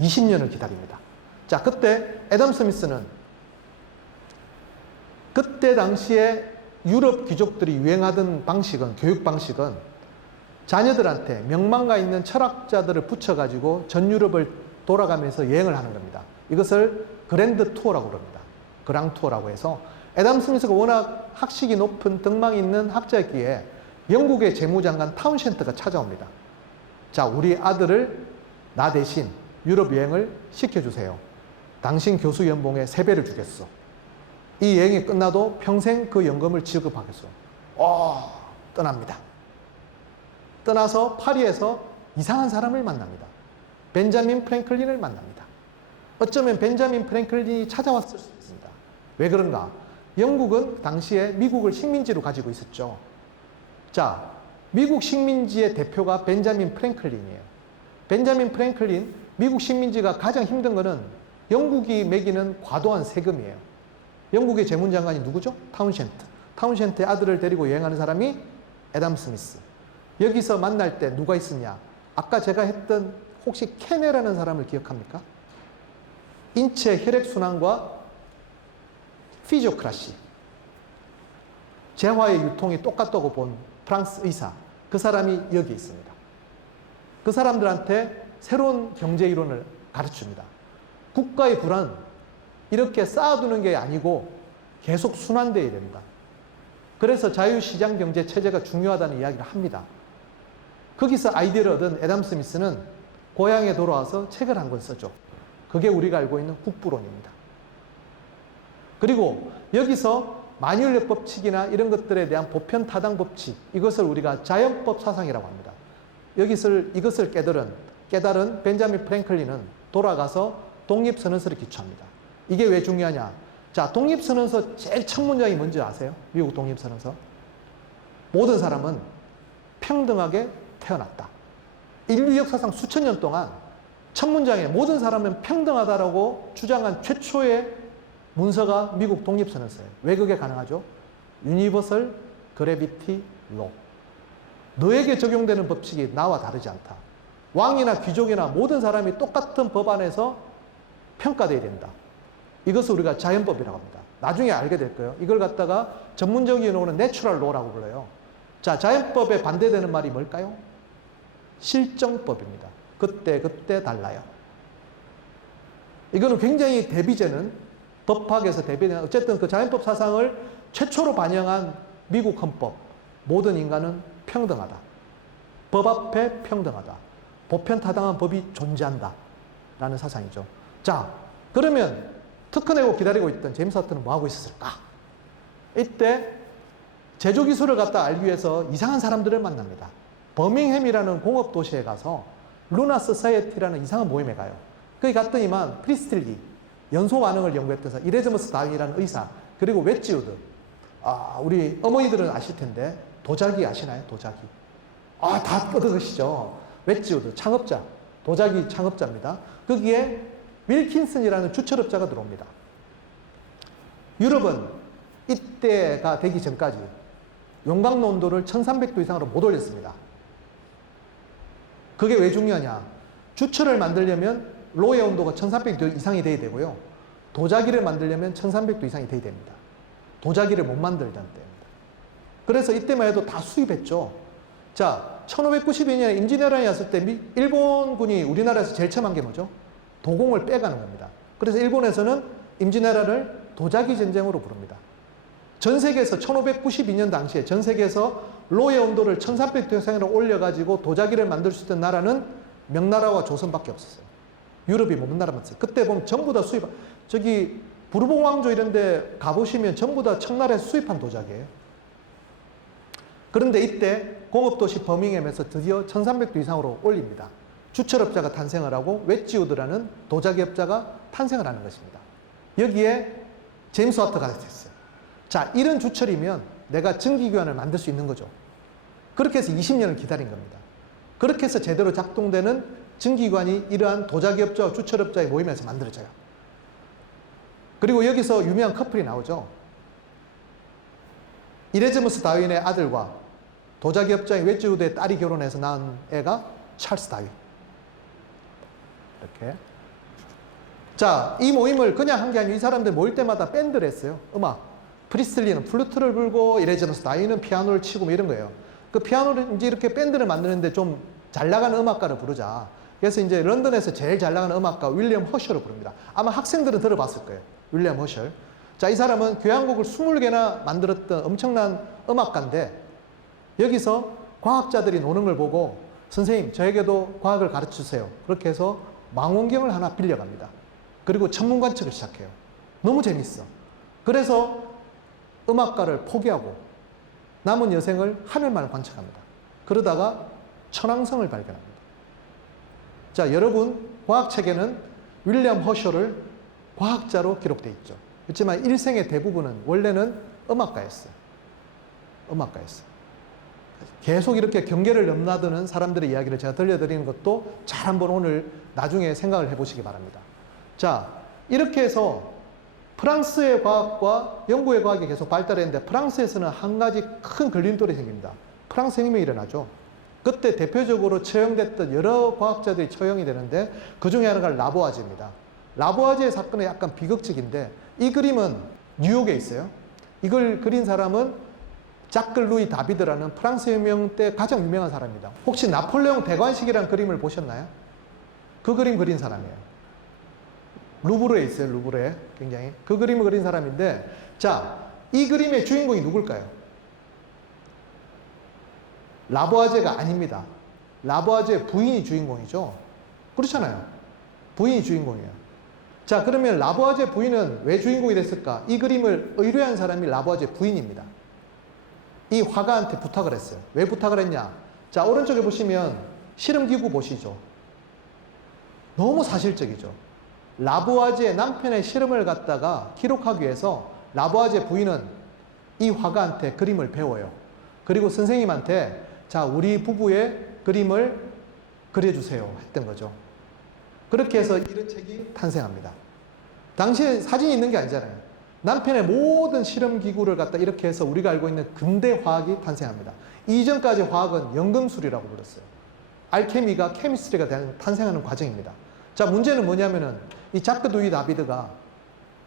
20년을 기다립니다. 자, 그때 애덤 스미스는 그때 당시에 유럽 귀족들이 유행하던 방식은, 교육 방식은 자녀들한테 명망가 있는 철학자들을 붙여가지고 전 유럽을 돌아가면서 여행을 하는 겁니다. 이것을 그랜드 투어라고 그럽니다. 그랑 투어라고 해서 애덤 스미스가 워낙 학식이 높은 덕망이 있는 학자였기에 영국의 재무장관 타운셴트가 찾아옵니다. 자, 우리 아들을 나 대신 유럽 여행을 시켜주세요. 당신 교수 연봉의 3배를 주겠어. 이 여행이 끝나도 평생 그 연금을 지급하겠어. 떠납니다. 떠나서 파리에서 이상한 사람을 만납니다. 벤자민 프랭클린을 만납니다. 어쩌면 벤자민 프랭클린이 찾아왔을 수 있습니다. 왜 그런가? 영국은 당시에 미국을 식민지로 가지고 있었죠. 자, 미국 식민지의 대표가 벤자민 프랭클린이에요. 벤자민 프랭클린, 미국 식민지가 가장 힘든 거는 영국이 매기는 과도한 세금이에요. 영국의 재무장관이 누구죠? 타운셴트. 타운셴트의 아들을 데리고 여행하는 사람이 애덤 스미스. 여기서 만날 때 누가 있었냐? 아까 제가 했던 혹시 케네라는 사람을 기억합니까? 인체 혈액순환과 피지오크라시. 재화의 유통이 똑같다고 본 프랑스 의사. 그 사람이 여기 있습니다. 그 사람들한테 새로운 경제 이론을 가르칩니다. 국가의 불안, 이렇게 쌓아두는 게 아니고 계속 순환되어야 된다. 그래서 자유시장 경제 체제가 중요하다는 이야기를 합니다. 거기서 아이디어를 얻은 애덤 스미스는 고향에 돌아와서 책을 한 권 썼죠. 그게 우리가 알고 있는 국부론입니다. 그리고 여기서 만유인력 법칙이나 이런 것들에 대한 보편 타당 법칙, 이것을 우리가 자연법 사상이라고 합니다. 이것을 깨달은 벤자민 프랭클린은 돌아가서 독립선언서를 기초합니다. 이게 왜 중요하냐? 자, 독립선언서 제일 첫 문장이 뭔지 아세요? 미국 독립선언서. 모든 사람은 평등하게 태어났다. 인류 역사상 수천 년 동안 첫 문장에 모든 사람은 평등하다라고 주장한 최초의 문서가 미국 독립선언서예요. 왜 그게 가능하죠? 유니버설 그래비티 로. 너에게 적용되는 법칙이 나와 다르지 않다. 왕이나 귀족이나 모든 사람이 똑같은 법 안에서 평가되어야 된다. 이것을 우리가 자연법이라고 합니다. 나중에 알게 될 거예요. 이걸 갖다가 전문적인 용어는 내추럴 로라고 불러요. 자, 자연법에 반대되는 말이 뭘까요? 실정법입니다. 그때 달라요. 이거는 굉장히 대비되는, 법학에서 대비되는, 어쨌든 그 자연법 사상을 최초로 반영한 미국 헌법. 모든 인간은 평등하다. 법 앞에 평등하다. 보편타당한 법이 존재한다. 라는 사상이죠. 자, 그러면 특허 내고 기다리고 있던 제임스 와트는 뭐 하고 있었을까? 이때 제조기술을 갖다 알기 위해서 이상한 사람들을 만납니다. 버밍햄이라는 공업도시에 가서 루나 소사이어티라는 이상한 모임에 가요. 거기 갔더니만 프리스틸리, 연소 반응을 연구했던 사람, 이레즈머스 다윈이라는 의사, 그리고 웨지우드. 우리 어머니들은 아실 텐데 도자기 아시나요? 도자기. 다 끄덕으시죠. 웨지우드, 창업자, 도자기 창업자입니다. 거기에 윌킨슨이라는 주철업자가 들어옵니다. 유럽은 이때가 되기 전까지 용광로 온도를 1300도 이상으로 못 올렸습니다. 그게 왜 중요하냐? 주철을 만들려면 로의 온도가 1300도 이상이 돼야 되고요. 도자기를 만들려면 1300도 이상이 돼야 됩니다. 도자기를 못 만들던 때입니다. 그래서 이때만 해도 다 수입했죠. 자, 1592년에 임진왜란이 왔을 때 일본군이 우리나라에서 제일 처음 한 게 뭐죠? 도공을 빼가는 겁니다. 그래서 일본에서는 임진왜란을 도자기 전쟁으로 부릅니다. 전 세계에서 1592년 당시에 전 세계에서 로의 온도를 1300도 이상으로 올려가지고 도자기를 만들 수 있던 나라는 명나라와 조선밖에 없었어요. 유럽이 못 나라만 있어요. 그때 보면 전부 다 수입, 저기 부르봉 왕조 이런 데 가보시면 전부 다 청나라에서 수입한 도자기예요. 그런데 이때 공업도시 버밍햄에서 드디어 1300도 이상으로 올립니다. 주철업자가 탄생을 하고 웨지우드라는 도자기업자가 탄생을 하는 것입니다. 여기에 제임스 와트가 됐어요. 자, 이런 주철이면 내가 전기교환을 만들 수 있는 거죠. 그렇게 해서 20년을 기다린 겁니다. 그렇게 해서 제대로 작동되는 전기교환이 이러한 도자기업자와 주철업자의 모임에서 만들어져요. 그리고 여기서 유명한 커플이 나오죠. 이레즈머스 다윈의 아들과 도자기업자인 웨지우드의 딸이 결혼해서 낳은 애가 찰스 다윈. 이렇게. 자, 이 모임을 그냥 한 게 아니고 이 사람들 모일 때마다 밴드를 했어요. 음악. 프리스틀리는 플루트를 불고 이레즈머스 다윈은 피아노를 치고 뭐 이런 거예요. 그 피아노를 이제 이렇게 밴드를 만드는데 좀 잘 나가는 음악가를 부르자. 그래서 이제 런던에서 제일 잘 나가는 음악가 윌리엄 허셜을 부릅니다. 아마 학생들은 들어봤을 거예요. 윌리엄 허셜. 자, 이 사람은 교향곡을 20개나 만들었던 엄청난 음악가인데 여기서 과학자들이 노는 걸 보고 선생님, 저에게도 과학을 가르쳐 주세요. 그렇게 해서 망원경을 하나 빌려갑니다. 그리고 천문 관측을 시작해요. 너무 재밌어. 그래서 음악가를 포기하고 남은 여생을 하늘만 관측합니다. 그러다가 천왕성을 발견합니다. 자, 여러분 과학책에는 윌리엄 허셜을 과학자로 기록되어 있죠. 그렇지만 일생의 대부분은 원래는 음악가였어요. 음악가였어요. 계속 이렇게 경계를 넘나드는 사람들의 이야기를 제가 들려드리는 것도 잘 한번 오늘 나중에 생각을 해보시기 바랍니다. 자, 이렇게 해서 프랑스의 과학과 영국의 과학이 계속 발달했는데 프랑스에서는 한 가지 큰 걸림돌이 생깁니다. 프랑스 혁명이 일어나죠. 그때 대표적으로 처형됐던 여러 과학자들이 처형이 되는데 그 중에 하나가 라보아제입니다. 라보아제의 사건은 약간 비극적인데 이 그림은 뉴욕에 있어요. 이걸 그린 사람은 자크 루이 다비드라는 프랑스 혁명 때 가장 유명한 사람입니다. 혹시 나폴레옹 대관식이라는 그림을 보셨나요? 그 그림 그린 사람이에요. 루브르에 있어요. 루브르에 굉장히 그 그림을 그린 사람인데, 자, 이 그림의 주인공이 누굴까요? 라보아제가 아닙니다. 라보아제의 부인이 주인공이죠. 그렇잖아요. 부인이 주인공이에요. 자, 그러면 라보아제 부인은 왜 주인공이 됐을까? 이 그림을 의뢰한 사람이 라보아제 부인입니다. 이 화가한테 부탁을 했어요. 왜 부탁을 했냐? 자, 오른쪽에 보시면 실험기구 보시죠. 너무 사실적이죠. 라보아제의 남편의 실험을 갖다가 기록하기 위해서 라보아제 부인은 이 화가한테 그림을 배워요. 그리고 선생님한테 자, 우리 부부의 그림을 그려주세요 했던 거죠. 그렇게 해서 이런 책이 탄생합니다. 당시에 사진이 있는 게 아니잖아요. 남편의 모든 실험기구를 갖다 이렇게 해서 우리가 알고 있는 근대 화학이 탄생합니다. 이전까지 화학은 연금술이라고 불렀어요. 알케미가 케미스트리가 탄생하는 과정입니다. 자, 문제는 뭐냐면은 이 자크 루이 다비드가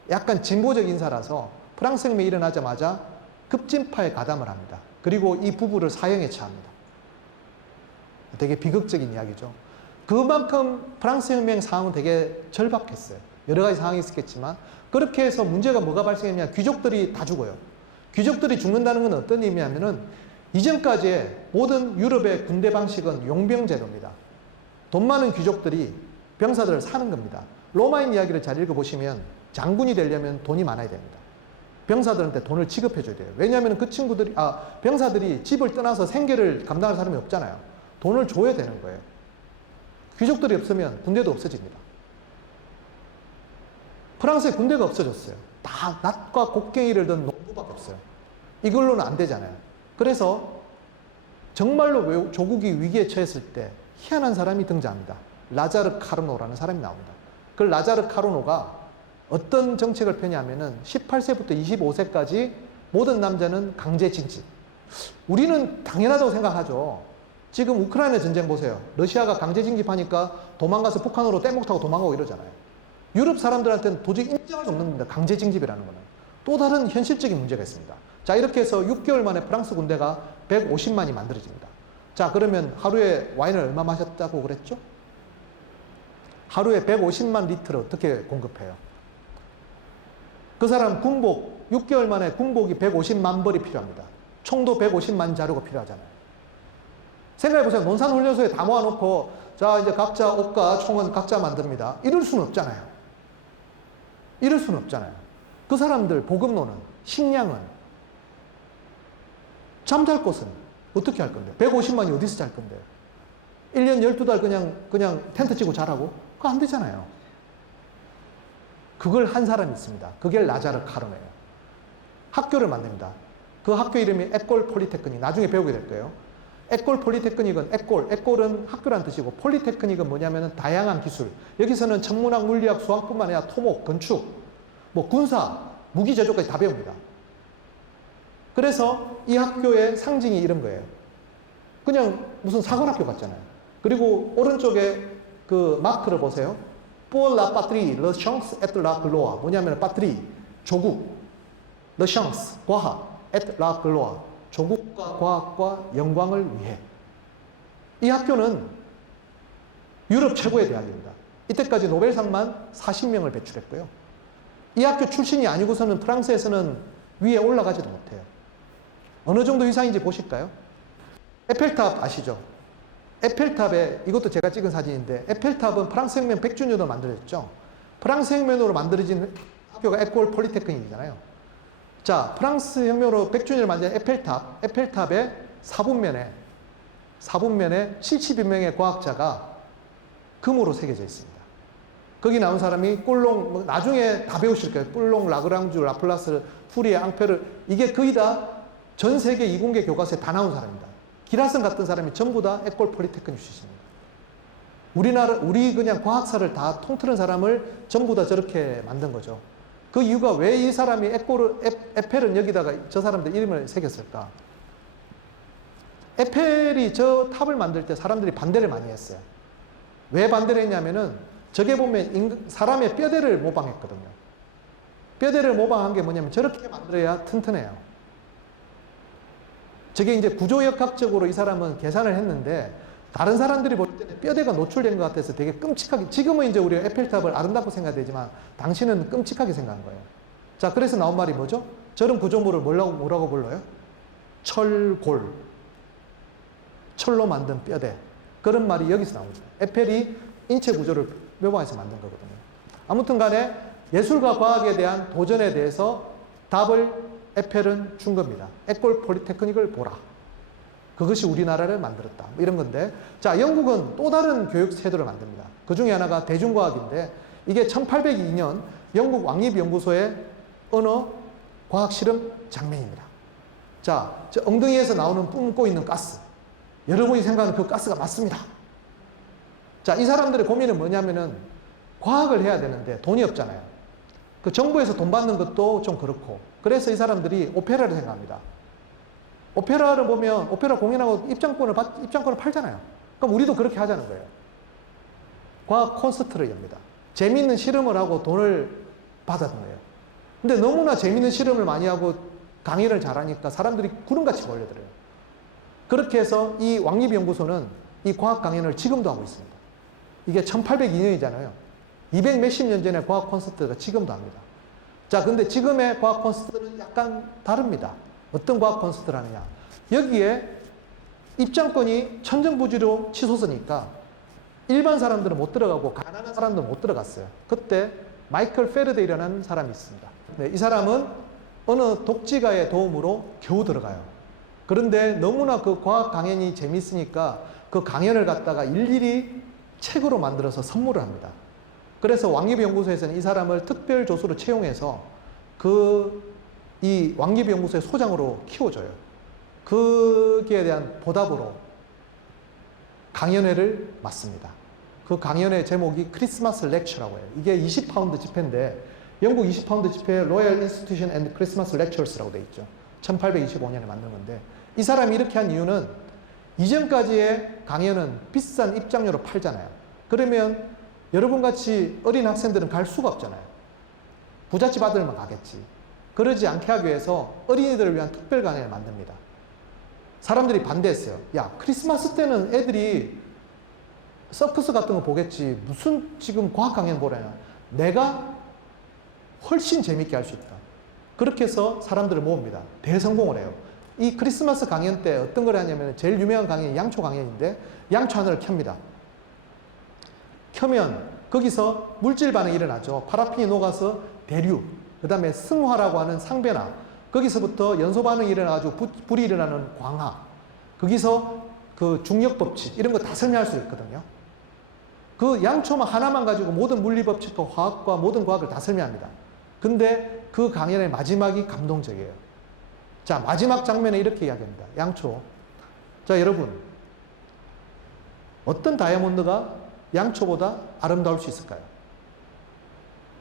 약간 진보적 인사라서 프랑스 혁명이 일어나자마자 급진파에 가담을 합니다. 그리고 이 부부를 사형에 처합니다. 되게 비극적인 이야기죠. 그만큼 프랑스 혁명 상황은 되게 절박했어요. 여러 가지 상황이 있었겠지만 그렇게 해서 문제가 뭐가 발생했냐, 귀족들이 다 죽어요. 귀족들이 죽는다는 건 어떤 의미냐면은 이전까지의 모든 유럽의 군대 방식은 용병제도입니다. 돈 많은 귀족들이 병사들을 사는 겁니다. 로마인 이야기를 잘 읽어보시면 장군이 되려면 돈이 많아야 됩니다. 병사들한테 돈을 지급해줘야 돼요. 왜냐하면 그 친구들이, 병사들이 집을 떠나서 생계를 감당할 사람이 없잖아요. 돈을 줘야 되는 거예요. 귀족들이 없으면 군대도 없어집니다. 프랑스의 군대가 없어졌어요. 다 낫과 곡괭이를 든 농부밖에 없어요. 이걸로는 안 되잖아요. 그래서 정말로 조국이 위기에 처했을 때 희한한 사람이 등장합니다. 라자르 카르노라는 사람이 나옵니다. 그 라자르 카르노가 어떤 정책을 펴냐면은 18세부터 25세까지 모든 남자는 강제 징집. 우리는 당연하다고 생각하죠. 지금 우크라이나 전쟁 보세요. 러시아가 강제 징집하니까 도망가서 북한으로 떼목 타고 도망가고 이러잖아요. 유럽 사람들한테는 도저히 인정할 수 없는 겁니다. 강제 징집이라는 거는. 또 다른 현실적인 문제가 있습니다. 자, 이렇게 해서 6개월 만에 프랑스 군대가 150만이 만들어집니다. 자, 그러면 하루에 와인을 얼마 마셨다고 그랬죠? 하루에 150만 리터를 어떻게 공급해요? 그 사람 군복, 6개월 만에 군복이 150만 벌이 필요합니다. 총도 150만 자루가 필요하잖아요. 생각해보세요. 논산훈련소에 다 모아놓고, 자, 이제 각자 옷과 총은 각자 만듭니다. 이럴 수는 없잖아요. 이럴 수는 없잖아요. 그 사람들 보급로는, 식량은, 잠잘 곳은 어떻게 할 건데? 150만이 어디서 잘 건데? 1년 12달 그냥 텐트 치고 자라고? 그거 안 되잖아요. 그걸 한 사람이 있습니다. 그게 라자르 카르노예요. 학교를 만듭니다. 그 학교 이름이 에콜 폴리테크닉. 나중에 배우게 될 거예요. 에콜 폴리테크닉은 에콜은 학교란 뜻이고, 폴리테크닉은 뭐냐면은 다양한 기술. 여기서는 천문학, 물리학, 수학뿐만 아니라 토목, 건축, 뭐 군사, 무기 제조까지 다 배웁니다. 그래서 이 학교의 상징이 이런 거예요. 그냥 무슨 사관학교 같잖아요. 그리고 오른쪽에 그 마크를 보세요. Pour la patrie, le chance et la gloire. 뭐냐면 patrie, 조국, le chance, 과학, et la gloire. 조국과 과학과 영광을 위해. 이 학교는 유럽 최고의 대학입니다. 이때까지 노벨상만 40명을 배출했고요. 이 학교 출신이 아니고서는 프랑스에서는 위에 올라가지도 못해요. 어느 정도 이상인지 보실까요? 에펠탑 아시죠? 에펠탑에, 이것도 제가 찍은 사진인데, 에펠탑은 프랑스 혁명 100주년으로 만들어졌죠. 프랑스 혁명으로 만들어진 학교가 에콜 폴리테크닉이잖아요. 자, 프랑스 혁명으로 100주년을 만든 에펠탑의 사분면에 사분면에 70여명의 과학자가 금으로 새겨져 있습니다. 거기 나온 사람이 꿀롱, 나중에 다 배우실 거예요. 꿀롱, 라그랑주, 라플라스, 푸리에, 앙페르, 이게 거의 다 전 세계 이공계 교과서에 다 나온 사람입니다. 기라슨 같은 사람이 전부 다 에콜 폴리테크닉 출신입니다. 우리 그냥 과학사를 다 통틀은 사람을 전부 다 저렇게 만든 거죠. 그 이유가 왜 이 사람이 에펠은 여기다가 저 사람들 이름을 새겼을까? 에펠이 저 탑을 만들 때 사람들이 반대를 많이 했어요. 왜 반대를 했냐면은 저게 보면 사람의 뼈대를 모방했거든요. 뼈대를 모방한 게 뭐냐면 저렇게 만들어야 튼튼해요. 저게 이제 구조역학적으로 이 사람은 계산을 했는데 다른 사람들이 볼 때는 뼈대가 노출된 것 같아서 되게 끔찍하게, 지금은 이제 우리가 에펠탑을 아름답고 생각되지만 당시는 끔찍하게 생각한 거예요. 자, 그래서 나온 말이 뭐죠? 저런 구조물을 뭐라고 불러요? 철골. 철로 만든 뼈대. 그런 말이 여기서 나옵니다. 에펠이 인체 구조를 묘방해서 만든 거거든요. 아무튼 간에 예술과 과학에 대한 도전에 대해서 답을 에펠은 준 겁니다. 에콜 폴리테크닉을 보라. 그것이 우리나라를 만들었다. 뭐 이런 건데. 자, 영국은 또 다른 교육 제도를 만듭니다. 그 중에 하나가 대중과학인데 이게 1802년 영국 왕립연구소의 언어 과학 실험 장면입니다. 자, 저 엉덩이에서 나오는 뿜고 있는 가스. 여러분이 생각하는 그 가스가 맞습니다. 자, 이 사람들의 고민은 뭐냐면은 과학을 해야 되는데 돈이 없잖아요. 그 정부에서 돈 받는 것도 좀 그렇고. 그래서 이 사람들이 오페라를 생각합니다. 오페라를 보면 오페라 공연하고 입장권을 팔잖아요. 그럼 우리도 그렇게 하자는 거예요. 과학 콘서트를 엽니다. 재미있는 실험을 하고 돈을 받았는 거예요. 근데 너무나 재미있는 실험을 많이 하고 강의를 잘하니까 사람들이 구름같이 몰려들어요. 그렇게 해서 이 왕립연구소는 이 과학 강연을 지금도 하고 있습니다. 이게 1802년이잖아요. 200 몇십 년 전에 과학 콘서트가 지금도 합니다. 자, 근데 지금의 과학 콘서트는 약간 다릅니다. 어떤 과학 콘서트를 하느냐. 여기에 입장권이 천정부지로 치솟으니까 일반 사람들은 못 들어가고 가난한 사람들은 못 들어갔어요. 그때 마이클 페르데이라는 사람이 있습니다. 네, 이 사람은 어느 독지가의 도움으로 겨우 들어가요. 그런데 너무나 그 과학 강연이 재밌으니까 그 강연을 갖다가 일일이 책으로 만들어서 선물을 합니다. 그래서 왕립연구소에서는 이 사람을 특별 조수로 채용해서 이 왕립연구소의 소장으로 키워줘요. 거기에 대한 보답으로 강연회를 맡습니다. 그 강연회 제목이 크리스마스 렉처라고 해요. 이게 20파운드 지폐인데 영국 20파운드 지폐에 로열 인스티튜션 앤드 크리스마스 렉처스라고 되어 있죠. 1825년에 만든 건데 이 사람이 이렇게 한 이유는 이전까지의 강연은 비싼 입장료로 팔잖아요. 그러면 여러분같이 어린 학생들은 갈 수가 없잖아요. 부잣집 아들만 가겠지. 그러지 않게 하기 위해서 어린이들을 위한 특별 강연을 만듭니다. 사람들이 반대했어요. 야, 크리스마스 때는 애들이 서커스 같은 거 보겠지. 무슨 지금 과학 강연 보라냐. 내가 훨씬 재밌게 할 수 있다. 그렇게 해서 사람들을 모읍니다. 대성공을 해요. 이 크리스마스 강연 때 어떤 걸 하냐면 제일 유명한 강연이 양초 강연인데 양초 하나를 켭니다. 켜면 거기서 물질 반응이 일어나죠. 파라핀이 녹아서 대류, 그 다음에 승화라고 하는 상변화, 거기서부터 연소 반응이 일어나가지고 불이 일어나는 광화, 거기서 그 중력 법칙 이런 거 다 설명할 수 있거든요. 그 양초만 하나만 가지고 모든 물리 법칙과 화학과 모든 과학을 다 설명합니다. 근데 그 강연의 마지막이 감동적이에요. 자, 마지막 장면에 이렇게 이야기합니다. 양초. 자, 여러분, 어떤 다이아몬드가 양초보다 아름다울 수 있을까요?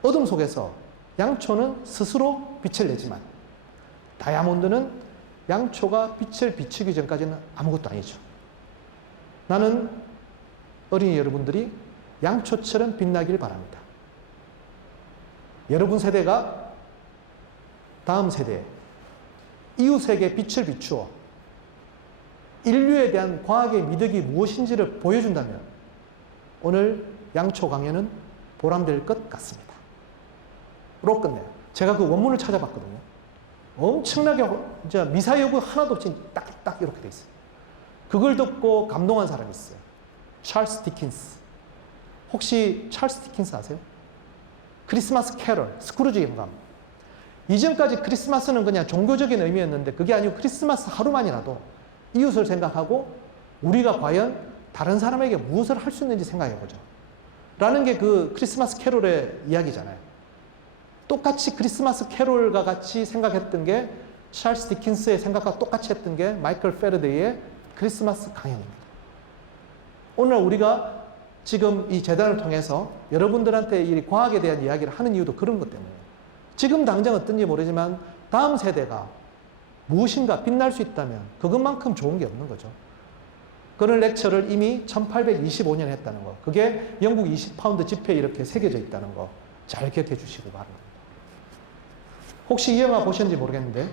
어둠 속에서 양초는 스스로 빛을 내지만 다이아몬드는 양초가 빛을 비추기 전까지는 아무것도 아니죠. 나는 어린이 여러분들이 양초처럼 빛나길 바랍니다. 여러분 세대가 다음 세대에 이웃에게 빛을 비추어 인류에 대한 과학의 미덕이 무엇인지를 보여준다면 오늘 양초 강연은 보람될 것 같습니다. 로 끝내요. 제가 그 원문을 찾아봤거든요. 엄청나게 진짜 미사여구 하나도 없이 딱 이렇게 돼 있어요. 그걸 듣고 감동한 사람이 있어요. 찰스 디킨스. 혹시 찰스 디킨스 아세요? 크리스마스 캐럴, 스크루지 영감. 이전까지 크리스마스는 그냥 종교적인 의미였는데 그게 아니고 크리스마스 하루만이라도 이웃을 생각하고 우리가 과연 다른 사람에게 무엇을 할 수 있는지 생각해 보자. 라는 게 그 크리스마스 캐롤의 이야기잖아요. 똑같이 크리스마스 캐롤과 같이 생각했던 게 찰스 디킨스의 생각과 똑같이 했던 게 마이클 페러데이의 크리스마스 강연입니다. 오늘 우리가 지금 이 재단을 통해서 여러분들한테 이 과학에 대한 이야기를 하는 이유도 그런 것 때문이에요. 지금 당장 어떤지 모르지만 다음 세대가 무엇인가 빛날 수 있다면 그것만큼 좋은 게 없는 거죠. 그런 렉처를 이미 1825년에 했다는 거. 그게 영국 20파운드 지폐에 이렇게 새겨져 있다는 거. 잘 기억해 주시고 바랍니다. 혹시 이 영화 보셨는지 모르겠는데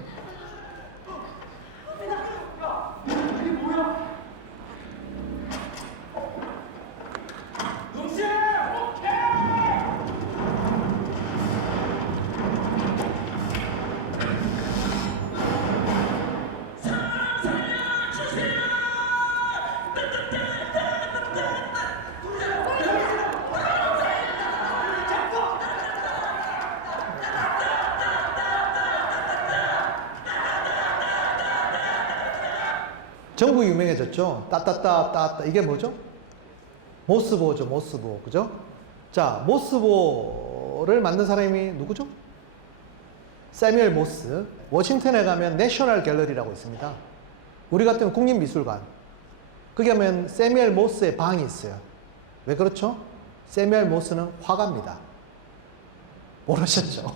전국이 유명해졌죠. 따따따따따 이게 뭐죠? 모스보죠. 모스보. 그죠? 자, 모스보를 만든 사람이 누구죠? 세뮤얼 모스. 워싱턴에 가면 내셔널 갤러리라고 있습니다. 우리 같은 국립미술관. 거기 가면 세뮤얼 모스의 방이 있어요. 왜 그렇죠? 세뮤얼 모스는 화가입니다. 모르셨죠?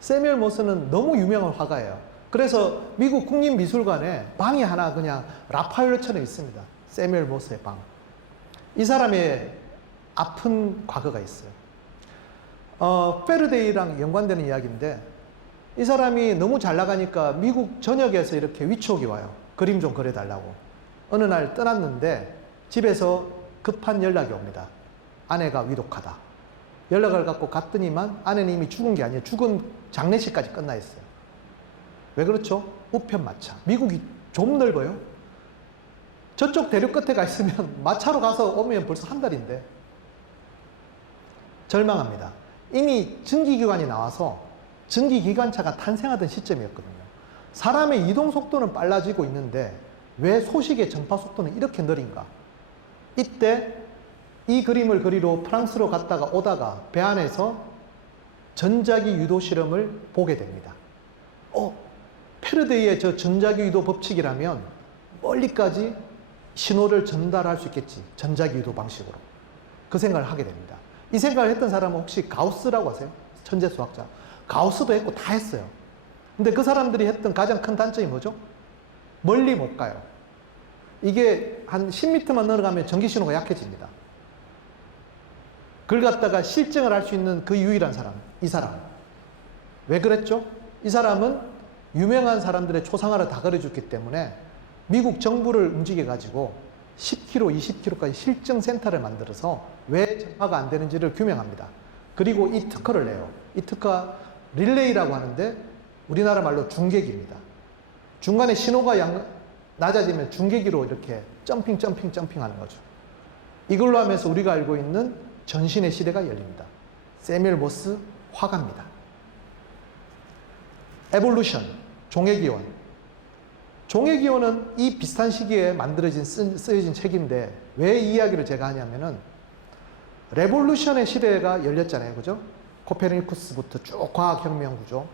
세뮤얼 모스는 너무 유명한 화가예요. 그래서 미국 국립미술관에 방이 하나 그냥 라파엘로처럼 있습니다. 세뮤얼 모스의 방. 이 사람의 아픈 과거가 있어요. 페르데이랑 연관되는 이야기인데 이 사람이 너무 잘 나가니까 미국 전역에서 이렇게 위촉이 와요. 그림 좀 그려달라고. 어느 날 떠났는데 집에서 급한 연락이 옵니다. 아내가 위독하다. 연락을 갖고 갔더니만 아내는 이미 죽은 게 아니에요. 죽은 장례식까지 끝나 있어요. 왜 그렇죠? 우편마차. 미국이 좀 넓어요. 저쪽 대륙 끝에 가 있으면 마차로 가서 오면 벌써 한 달인데 절망합니다. 이미 전기기관이 나와서 전기기관차가 탄생하던 시점이었거든요. 사람의 이동 속도는 빨라지고 있는데 왜 소식의 전파 속도는 이렇게 느린가? 이때 이 그림을 그리러 프랑스로 갔다가 오다가 배 안에서 전자기 유도 실험을 보게 됩니다. 페르데이의 저 전자기 유도 법칙이라면 멀리까지 신호를 전달할 수 있겠지. 전자기 유도 방식으로. 그 생각을 하게 됩니다. 이 생각을 했던 사람은 혹시 가우스라고 아세요? 천재 수학자. 가우스도 했고 다 했어요. 근데 그 사람들이 했던 가장 큰 단점이 뭐죠? 멀리 못 가요. 이게 한 10m만 넘어가면 전기 신호가 약해집니다. 그걸 갖다가 실증을 할 수 있는 그 유일한 사람, 이 사람. 왜 그랬죠? 이 사람은 유명한 사람들의 초상화를 다 그려줬기 때문에 미국 정부를 움직여가지고 10km, 20km까지 실증센터를 만들어서 왜 전파가 안 되는지를 규명합니다. 그리고 이 특허를 내요. 이 특허 릴레이라고 하는데 우리나라 말로 중계기입니다. 중간에 신호가 낮아지면 중계기로 이렇게 점핑 하는 거죠. 이걸로 하면서 우리가 알고 있는 전신의 시대가 열립니다. 세뮤얼 모스 화가입니다. 에볼루션, 종의기원. 종의기원은 이 비슷한 시기에 만들어진, 쓰여진 책인데 왜 이 이야기를 제가 하냐면은 레볼루션의 시대가 열렸잖아요. 그죠? 코페르니쿠스부터 쭉 과학혁명 구조.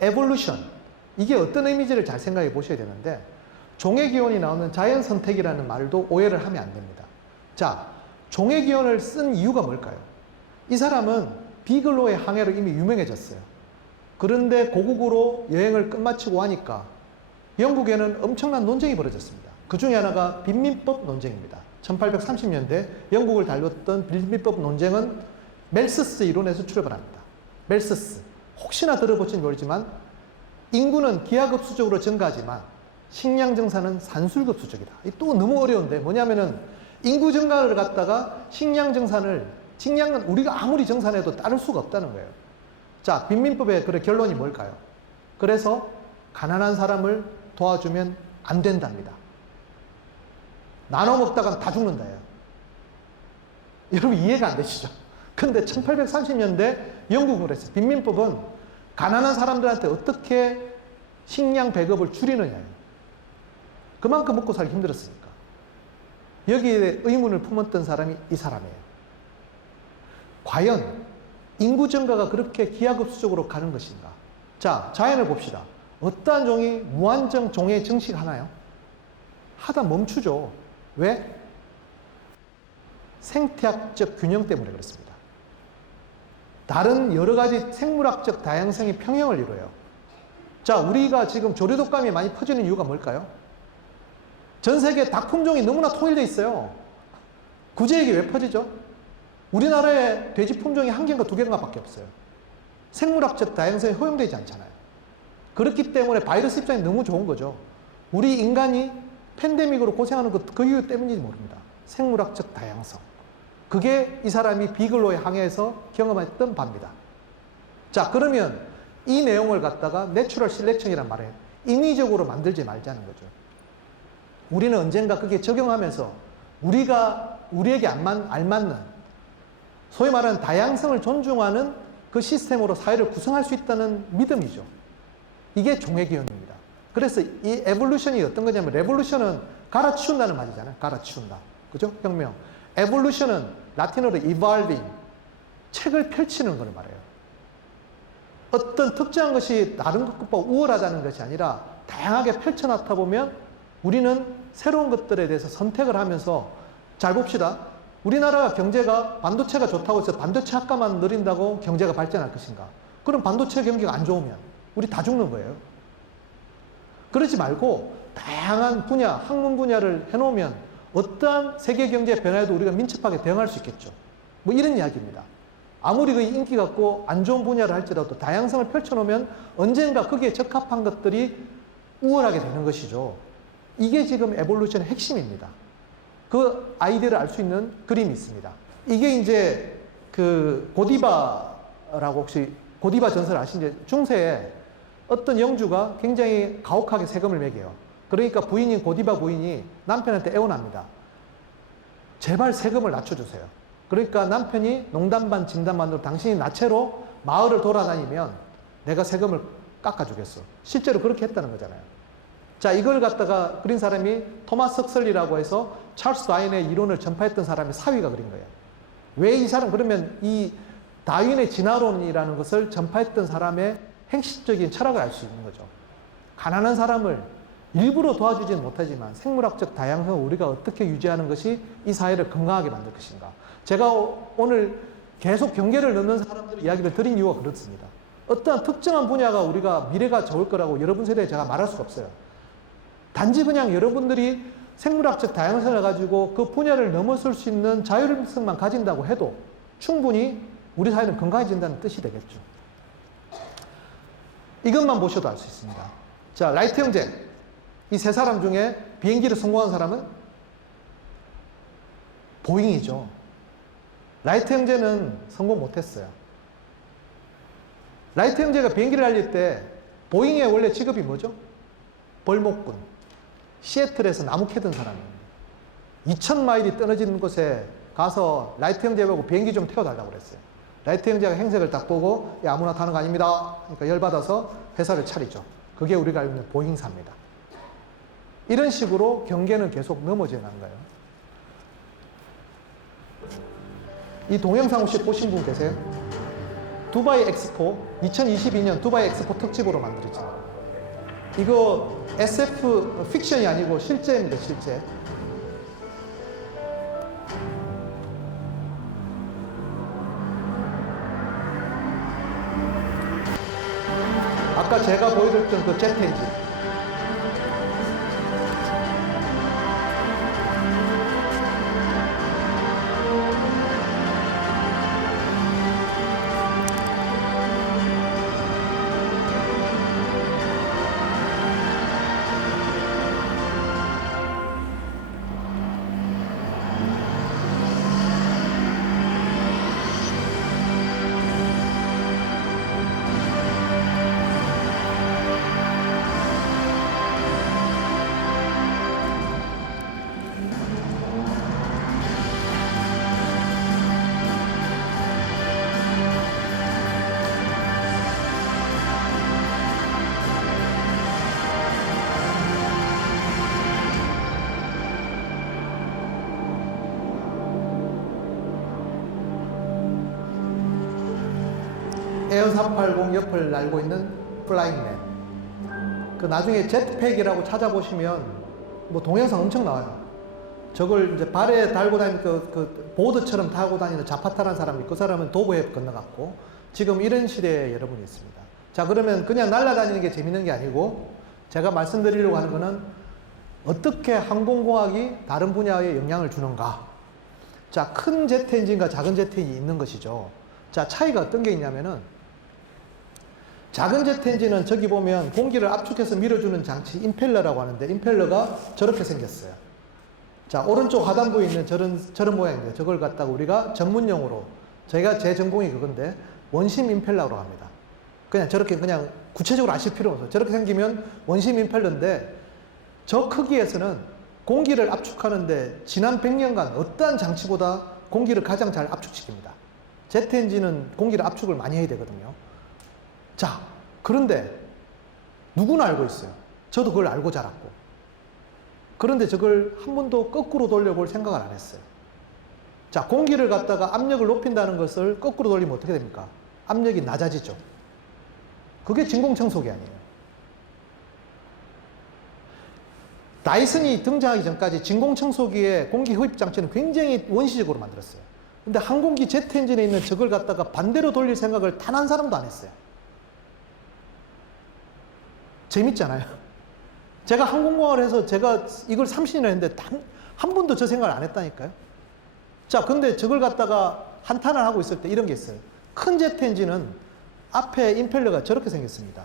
에볼루션. 이게 어떤 의미인지를 잘 생각해 보셔야 되는데 종의기원이 나오는 자연선택이라는 말도 오해를 하면 안 됩니다. 자, 종의기원을 쓴 이유가 뭘까요? 이 사람은 비글로의 항해로 이미 유명해졌어요. 그런데 고국으로 여행을 끝마치고 하니까 영국에는 엄청난 논쟁이 벌어졌습니다. 그 중에 하나가 빈민법 논쟁입니다. 1830년대 영국을 달렸던 빈민법 논쟁은 멜서스 이론에서 출발을 합니다. 멜서스. 혹시나 들어보신지 모르지만 인구는 기하급수적으로 증가하지만 식량 증산은 산술급수적이다. 또 너무 어려운데 뭐냐면은 인구 증가를 갖다가 식량은 우리가 아무리 정산해도 따를 수가 없다는 거예요. 자, 빈민법의 그 결론이 뭘까요? 그래서 가난한 사람을 도와주면 안 된답니다. 나눠 먹다가 다 죽는다요. 여러분 이해가 안 되시죠? 근데 1830년대 영국은 그랬어요. 빈민법은 가난한 사람들한테 어떻게 식량 배급을 줄이느냐예요. 그만큼 먹고 살기 힘들었으니까. 여기에 의문을 품었던 사람이 이 사람이에요. 과연 인구 증가가 그렇게 기하급수적으로 가는 것인가? 자, 자연을 봅시다. 어떠한 종이 무한정 종에 증식하나요? 하다 멈추죠. 왜? 생태학적 균형 때문에 그렇습니다. 다른 여러 가지 생물학적 다양성이 평형을 이루어요. 자, 우리가 지금 조류독감이 많이 퍼지는 이유가 뭘까요? 전 세계 닭 품종이 너무나 통일되어 있어요. 굳이 이게 왜 퍼지죠? 우리나라에 돼지 품종이 한 개인가 두 개인가 밖에 없어요. 생물학적 다양성이 허용되지 않잖아요. 그렇기 때문에 바이러스 입장이 너무 좋은 거죠. 우리 인간이 팬데믹으로 고생하는 것 그 이유 때문인지 모릅니다. 생물학적 다양성. 그게 이 사람이 비글로에 항해해서 경험했던 바입니다. 자, 그러면 이 내용을 갖다가 내추럴 실렉션이란 말에 인위적으로 만들지 말자는 거죠. 우리는 언젠가 그게 적용하면서 우리가 우리에게 알맞는 소위 말하는 다양성을 존중하는 그 시스템으로 사회를 구성할 수 있다는 믿음이죠. 이게 종의기원입니다. 그래서 이 에볼루션이 어떤 거냐면, 레볼루션은 갈아치운다는 말이잖아요. 갈아치운다. 그죠? 혁명. 에볼루션은 라틴어로 evolving, 책을 펼치는 걸 말해요. 어떤 특정한 것이 다른 것보다 우월하다는 것이 아니라 다양하게 펼쳐놨다 보면 우리는 새로운 것들에 대해서 선택을 하면서, 잘 봅시다. 우리나라 경제가 반도체가 좋다고 해서 반도체 학과만 늘린다고 경제가 발전할 것인가? 그럼 반도체 경기가 안 좋으면 우리 다 죽는 거예요. 그러지 말고 다양한 분야, 학문 분야를 해놓으면 어떠한 세계 경제 변화에도 우리가 민첩하게 대응할 수 있겠죠. 뭐 이런 이야기입니다. 아무리 그 인기 갖고 안 좋은 분야를 할지라도 다양성을 펼쳐놓으면 언젠가 거기에 적합한 것들이 우월하게 되는 것이죠. 이게 지금 에볼루션의 핵심입니다. 그 아이디어를 알 수 있는 그림이 있습니다. 이게 이제 그 고디바라고, 혹시 고디바 전설 아시는지, 중세에 어떤 영주가 굉장히 가혹하게 세금을 매겨요. 그러니까 부인인 고디바 부인이 남편한테 애원합니다. 제발 세금을 낮춰주세요. 그러니까 남편이 농담 반 진담 반으로 당신이 나체로 마을을 돌아다니면 내가 세금을 깎아주겠어. 실제로 그렇게 했다는 거잖아요. 자, 이걸 갖다가 그린 사람이 토마스 헉슬리라고 해서 찰스 다윈의 이론을 전파했던 사람의 사위가 그린 거예요. 왜 이 사람, 그러면 이 다윈의 진화론이라는 것을 전파했던 사람의 핵심적인 철학을 알 수 있는 거죠. 가난한 사람을 일부러 도와주지는 못하지만 생물학적 다양성을 우리가 어떻게 유지하는 것이 이 사회를 건강하게 만들 것인가. 제가 오늘 계속 경계를 넣는 사람들의 이야기를 드린 이유가 그렇습니다. 어떠한 특정한 분야가 우리가 미래가 좋을 거라고 여러분 세대에 제가 말할 수가 없어요. 단지 그냥 여러분들이 생물학적 다양성을 가지고 그 분야를 넘어설 수 있는 자율성만 가진다고 해도 충분히 우리 사회는 건강해진다는 뜻이 되겠죠. 이것만 보셔도 알 수 있습니다. 자, 라이트 형제. 이 세 사람 중에 비행기를 성공한 사람은 보잉이죠. 라이트 형제는 성공 못했어요. 라이트 형제가 비행기를 날릴 때 보잉의 원래 직업이 뭐죠? 벌목꾼. 시애틀에서 나무 캐던 사람입니다. 2,000마일이 떨어지는 곳에 가서 라이트 형제하고 비행기 좀 태워달라고 그랬어요. 라이트 형제가 행색을 딱 보고, 야, 아무나 타는 거 아닙니다. 그러니까 열받아서 회사를 차리죠. 그게 우리가 알고 있는 보잉사입니다. 이런 식으로 경계는 계속 넘어져 가는 거예요. 이 동영상 혹시 보신 분 계세요? 두바이 엑스포, 2022년 두바이 엑스포 특집으로 만들어진. 이거 SF 픽션이 아니고 실제입니다, 실제. 아까 제가 보여드렸던 그 제트 엔진. 에어 380 옆을 날고 있는 플라잉맨. 그 나중에 제트팩이라고 찾아보시면 뭐 동영상 엄청 나와요. 저걸 이제 발에 달고 다니는 그 보드처럼 타고 다니는 자파타라는 사람이, 그 사람은 도보해 건너갔고, 지금 이런 시대에 여러분이 있습니다. 자, 그러면 그냥 날아다니는 게 재밌는 게 아니고, 제가 말씀드리려고 하는 거는 어떻게 항공공학이 다른 분야에 영향을 주는가. 자, 큰 제트 엔진과 작은 제트 엔진이 있는 것이죠. 자, 차이가 어떤 게 있냐면은, 작은 제트 엔진은 저기 보면 공기를 압축해서 밀어주는 장치, 임펠러라고 하는데, 임펠러가 저렇게 생겼어요. 자, 오른쪽 하단부에 있는 저런 모양인데, 저걸 갖다가 우리가 전문용어로, 제 전공이 그건데, 원심 임펠러라고 합니다. 그냥 저렇게 그냥 구체적으로 아실 필요 없어요. 저렇게 생기면 원심 임펠러인데, 저 크기에서는 공기를 압축하는데 지난 100년간 어떠한 장치보다 공기를 가장 잘 압축시킵니다. 제트 엔진은 공기를 압축을 많이 해야 되거든요. 자, 그런데 누구나 알고 있어요. 저도 그걸 알고 자랐고. 그런데 저걸 한 번도 거꾸로 돌려볼 생각을 안 했어요. 자, 공기를 갖다가 압력을 높인다는 것을 거꾸로 돌리면 어떻게 됩니까? 압력이 낮아지죠. 그게 진공청소기 아니에요. 다이슨이 등장하기 전까지 진공청소기의 공기 흡입 장치는 굉장히 원시적으로 만들었어요. 근데 항공기 제트 엔진에 있는 저걸 갖다가 반대로 돌릴 생각을 단 한 사람도 안 했어요. 재밌잖아요. 제가 항공공학을 해서 제가 이걸 30년을 했는데 한 번도 저 생각을 안 했다니까요. 자, 근데 저걸 갖다가 한탄을 하고 있을 때 이런 게 있어요. 큰 제트 엔진은 앞에 임펠러가 저렇게 생겼습니다.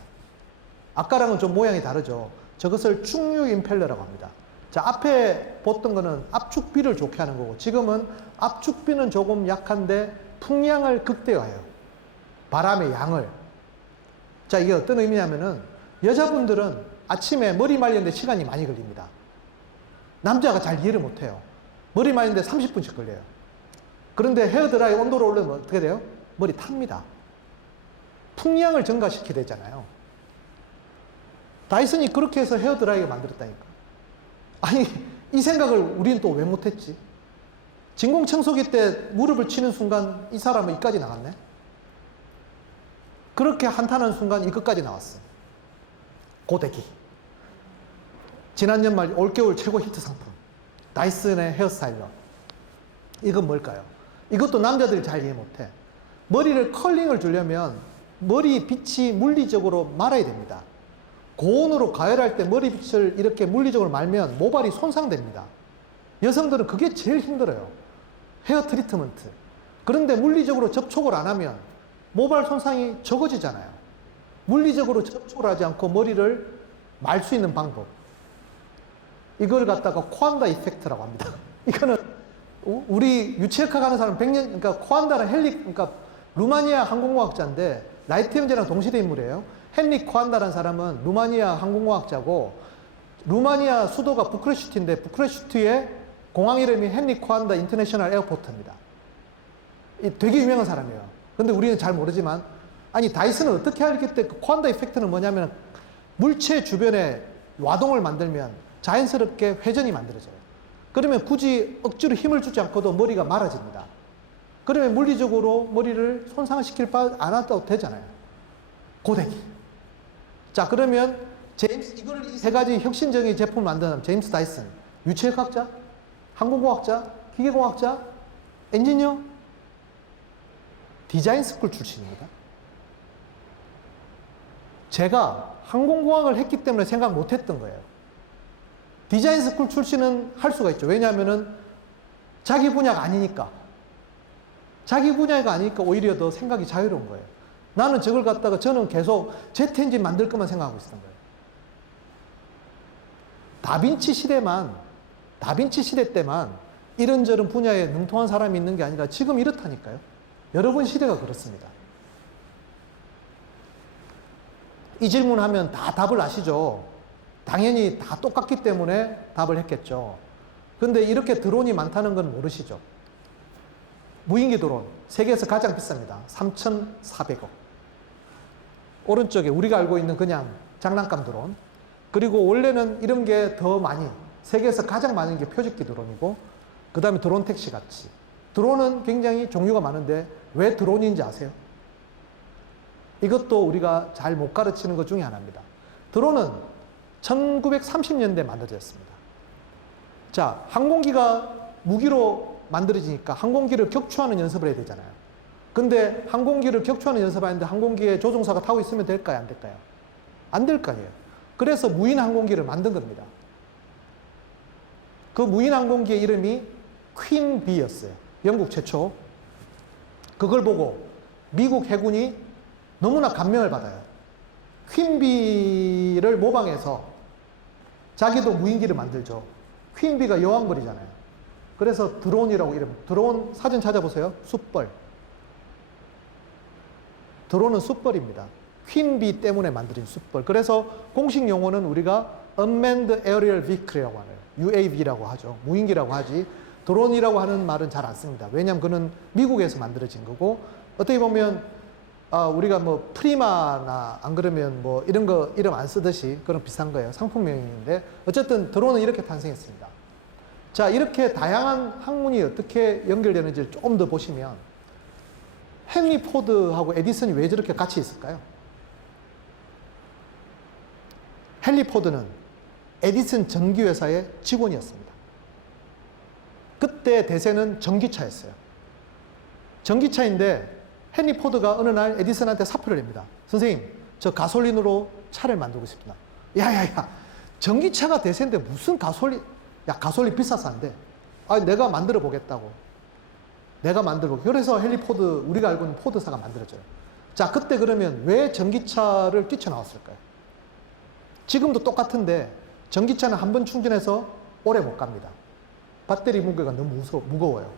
아까랑은 좀 모양이 다르죠. 저것을 충류 임펠러라고 합니다. 자, 앞에 봤던 거는 압축비를 좋게 하는 거고, 지금은 압축비는 조금 약한데 풍량을 극대화해요. 바람의 양을. 자, 이게 어떤 의미냐면은, 여자분들은 아침에 머리 말리는데 시간이 많이 걸립니다. 남자가 잘 이해를 못해요. 머리 말리는데 30분씩 걸려요. 그런데 헤어드라이 온도를 올리면 어떻게 돼요? 머리 탑니다. 풍량을 증가시켜야 되잖아요. 다이슨이 그렇게 해서 헤어드라이를 만들었다니까. 아니, 이 생각을 우리는 또 왜 못했지? 진공청소기 때 무릎을 치는 순간 이 사람은 이까지 나갔네? 그렇게 한탄하는 순간 이것까지 나왔어. 고데기. 지난 연말 올겨울 최고 히트 상품. 다이슨의 헤어스타일러. 이건 뭘까요? 이것도 남자들이 잘 이해 못해. 머리를 컬링을 주려면 머리 빛이 물리적으로 말아야 됩니다. 고온으로 가열할 때 머리빛을 이렇게 물리적으로 말면 모발이 손상됩니다. 여성들은 그게 제일 힘들어요. 헤어 트리트먼트. 그런데 물리적으로 접촉을 안 하면 모발 손상이 적어지잖아요. 물리적으로 접촉을 하지 않고 머리를 말 수 있는 방법. 이걸 갖다가 코안다 이펙트라고 합니다. 이거는 우리 유치학과 가는 사람 100년, 그러니까 코안다는 그러니까 루마니아 항공공학자인데 라이트 형제랑 동시대 인물이에요. 헨리 코안다라는 사람은 루마니아 항공공학자고, 루마니아 수도가 부크레슈티인데 부크레슈티의 공항 이름이 헨리 코안다 인터내셔널 에어포트입니다. 되게 유명한 사람이에요. 근데 우리는 잘 모르지만, 아니 다이슨은 어떻게 하겠대? 그 코안다 이펙트는 뭐냐면 물체 주변에 와동을 만들면 자연스럽게 회전이 만들어져요. 그러면 굳이 억지로 힘을 주지 않고도 머리가 말아집니다. 그러면 물리적으로 머리를 손상시킬 바 안 해도 되잖아요. 고데기. 자, 그러면 이걸 이 세 가지 혁신적인 제품을 만드는 제임스 다이슨, 유체역학자, 항공공학자, 기계공학자, 엔지니어, 디자인 스쿨 출신입니다. 제가 항공공학을 했기 때문에 생각 못 했던 거예요. 디자인 스쿨 출신은 할 수가 있죠. 왜냐하면은 자기 분야가 아니니까. 자기 분야가 아니니까 오히려 더 생각이 자유로운 거예요. 나는 저걸 갖다가 저는 계속 제트 엔진 만들 것만 생각하고 있었던 거예요. 다빈치 시대 때만 이런저런 분야에 능통한 사람이 있는 게 아니라 지금 이렇다니까요. 여러분 시대가 그렇습니다. 이 질문하면 다 답을 아시죠? 당연히 다 똑같기 때문에 답을 했겠죠. 근데 이렇게 드론이 많다는 건 모르시죠? 무인기 드론, 세계에서 가장 비쌉니다. 3,400억. 오른쪽에 우리가 알고 있는 그냥 장난감 드론. 그리고 원래는 이런 게 더 많이, 세계에서 가장 많은 게 표적기 드론이고, 그 다음에 드론 택시 같이. 드론은 굉장히 종류가 많은데 왜 드론인지 아세요? 이것도 우리가 잘 못 가르치는 것 중에 하나입니다. 드론은 1930년대에 만들어졌습니다. 자, 항공기가 무기로 만들어지니까 항공기를 격추하는 연습을 해야 되잖아요. 근데 항공기를 격추하는 연습하는데 항공기에 조종사가 타고 있으면 될까요? 안 될까요? 안 될 거 아니에요. 그래서 무인 항공기를 만든 겁니다. 그 무인 항공기의 이름이 퀸 비였어요. 영국 최초. 그걸 보고 미국 해군이 너무나 감명을 받아요. 퀸 비를 모방해서 자기도 무인기를 만들죠. 퀸 비가 여왕벌이잖아요. 그래서 드론이라고 이름. 드론 사진 찾아보세요. 숫벌. 드론은 숫벌입니다. 퀸 비 때문에 만들어진 숫벌. 그래서 공식 용어는 우리가 Unmanned Aerial Vehicle이라고 하네요. UAV라고 하죠. 무인기라고 하지. 드론이라고 하는 말은 잘 안 씁니다. 왜냐하면 그는 미국에서 만들어진 거고, 어떻게 보면 우리가 뭐 프리마나 안 그러면 뭐 이런 거 이름 안 쓰듯이 그런 비슷한 거예요. 상품명인데 어쨌든 드론은 이렇게 탄생했습니다. 자, 이렇게 다양한 학문이 어떻게 연결되는지를 좀 더 보시면 헨리 포드하고 에디슨이 왜 저렇게 같이 있을까요? 헨리 포드는 에디슨 전기회사의 직원이었습니다. 그때 대세는 전기차였어요. 전기차인데 헨리 포드가 어느 날 에디슨한테 사표를 냅니다. 선생님, 저 가솔린으로 차를 만들고 싶습니다. 야야야, 전기차가 대세인데 무슨 가솔린? 야, 가솔린 비싸서 안 돼. 아, 내가 만들어 보겠다고. 내가 만들어 보겠다고. 그래서 헨리 포드, 우리가 알고 있는 포드사가 만들어져요. 자, 그때 그러면 왜 전기차를 뛰쳐나왔을까요? 지금도 똑같은데 전기차는 한 번 충전해서 오래 못 갑니다. 배터리 무게가 너무 무거워요.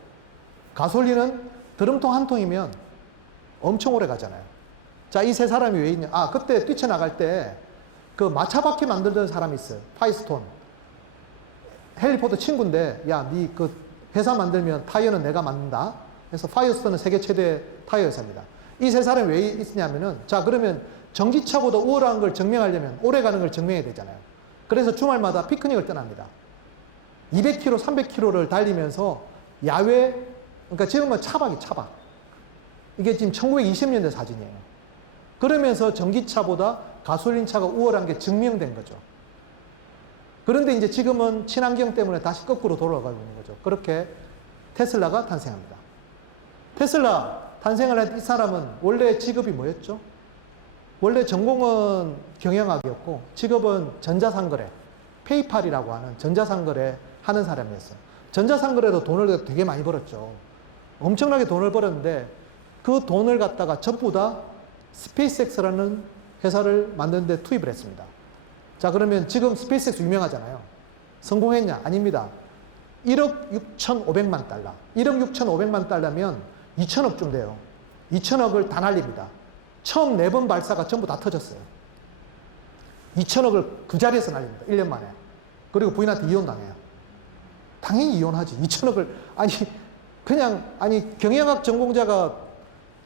가솔린은 드럼통 한 통이면 엄청 오래 가잖아요. 자, 이 세 사람이 왜 있냐? 아, 그때 뛰쳐나갈 때 그 마차바퀴 만들던 사람이 있어요. 파이스톤. 헨리 포드 친구인데, 야, 니 그 회사 만들면 타이어는 내가 만든다. 그래서 파이어스톤은 세계 최대 타이어 회사입니다. 이 세 사람이 왜 있냐면은, 자, 그러면 전기차보다 우월한 걸 증명하려면 오래 가는 걸 증명해야 되잖아요. 그래서 주말마다 피크닉을 떠납니다. 200km, 300km를 달리면서 야외, 그러니까 지금은 차박. 이게 지금 1920년대 사진이에요. 그러면서 전기차보다 가솔린차가 우월한 게 증명된 거죠. 그런데 이제 지금은 친환경 때문에 다시 거꾸로 돌아가고 있는 거죠. 그렇게 테슬라가 탄생합니다. 테슬라 탄생을 한 이 사람은 원래 직업이 뭐였죠? 원래 전공은 경영학이었고 직업은 전자상거래, 페이팔이라고 하는 전자상거래 하는 사람이었어요. 전자상거래도 돈을 되게 많이 벌었죠. 엄청나게 돈을 벌었는데 그 돈을 갖다가 전부 다 스페이스X라는 회사를 만드는 데 투입을 했습니다. 자, 그러면 지금 스페이스X 유명하잖아요. 성공했냐? 아닙니다. 1억 6,500만 달러. 1억 6,500만 달러면 2천억쯤 돼요. 2천억을 다 날립니다. 처음 4번 발사가 전부 다 터졌어요. 2천억을 그 자리에서 날립니다. 1년 만에. 그리고 부인한테 이혼당해요. 당연히 이혼하지. 2천억을, 아니, 경영학 전공자가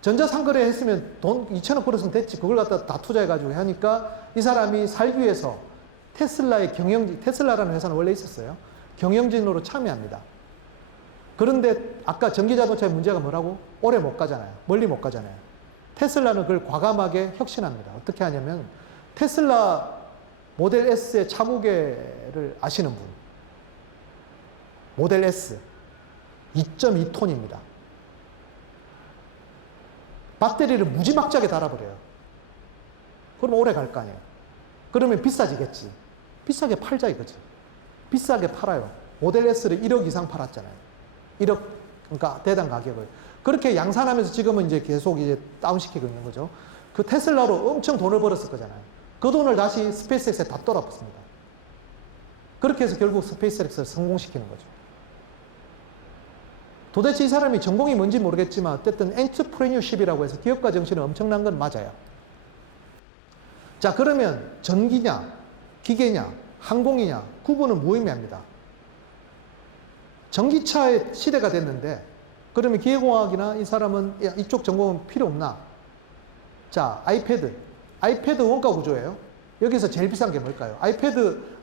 전자상거래 했으면 돈 2천억 벌었으면 됐지. 그걸 갖다 다 투자해가지고 하니까 이 사람이 살기 위해서 테슬라의 경영진, 테슬라라는 회사는 원래 있었어요. 경영진으로 참여합니다. 그런데 아까 전기자동차의 문제가 뭐라고? 오래 못 가잖아요. 멀리 못 가잖아요. 테슬라는 그걸 과감하게 혁신합니다. 어떻게 하냐면 테슬라 모델 S의 차무게를 아시는 분. 모델 S 2.2톤입니다. 배터리를 무지막지하게 달아버려요. 그럼 오래 갈 거 아니에요. 그러면 비싸지겠지. 비싸게 팔자 이거지. 비싸게 팔아요. 모델 S를 1억 이상 팔았잖아요. 1억, 그러니까 대당 가격을. 그렇게 양산하면서 지금은 이제 계속 이제 다운시키고 있는 거죠. 그 테슬라로 엄청 돈을 벌었을 거잖아요. 그 돈을 다시 스페이스X에 다 돌아붙습니다. 그렇게 해서 결국 스페이스X를 성공시키는 거죠. 도대체 이 사람이 전공이 뭔지 모르겠지만 어쨌든 엔터프레뉴십이라고 해서 기업가 정신이 엄청난 건 맞아요. 자, 그러면 전기냐, 기계냐, 항공이냐 구분은 무의미합니다. 전기차의 시대가 됐는데 그러면 기계공학이나 이 사람은 이쪽 전공은 필요 없나? 자, 아이패드 원가 구조예요. 여기서 제일 비싼 게 뭘까요?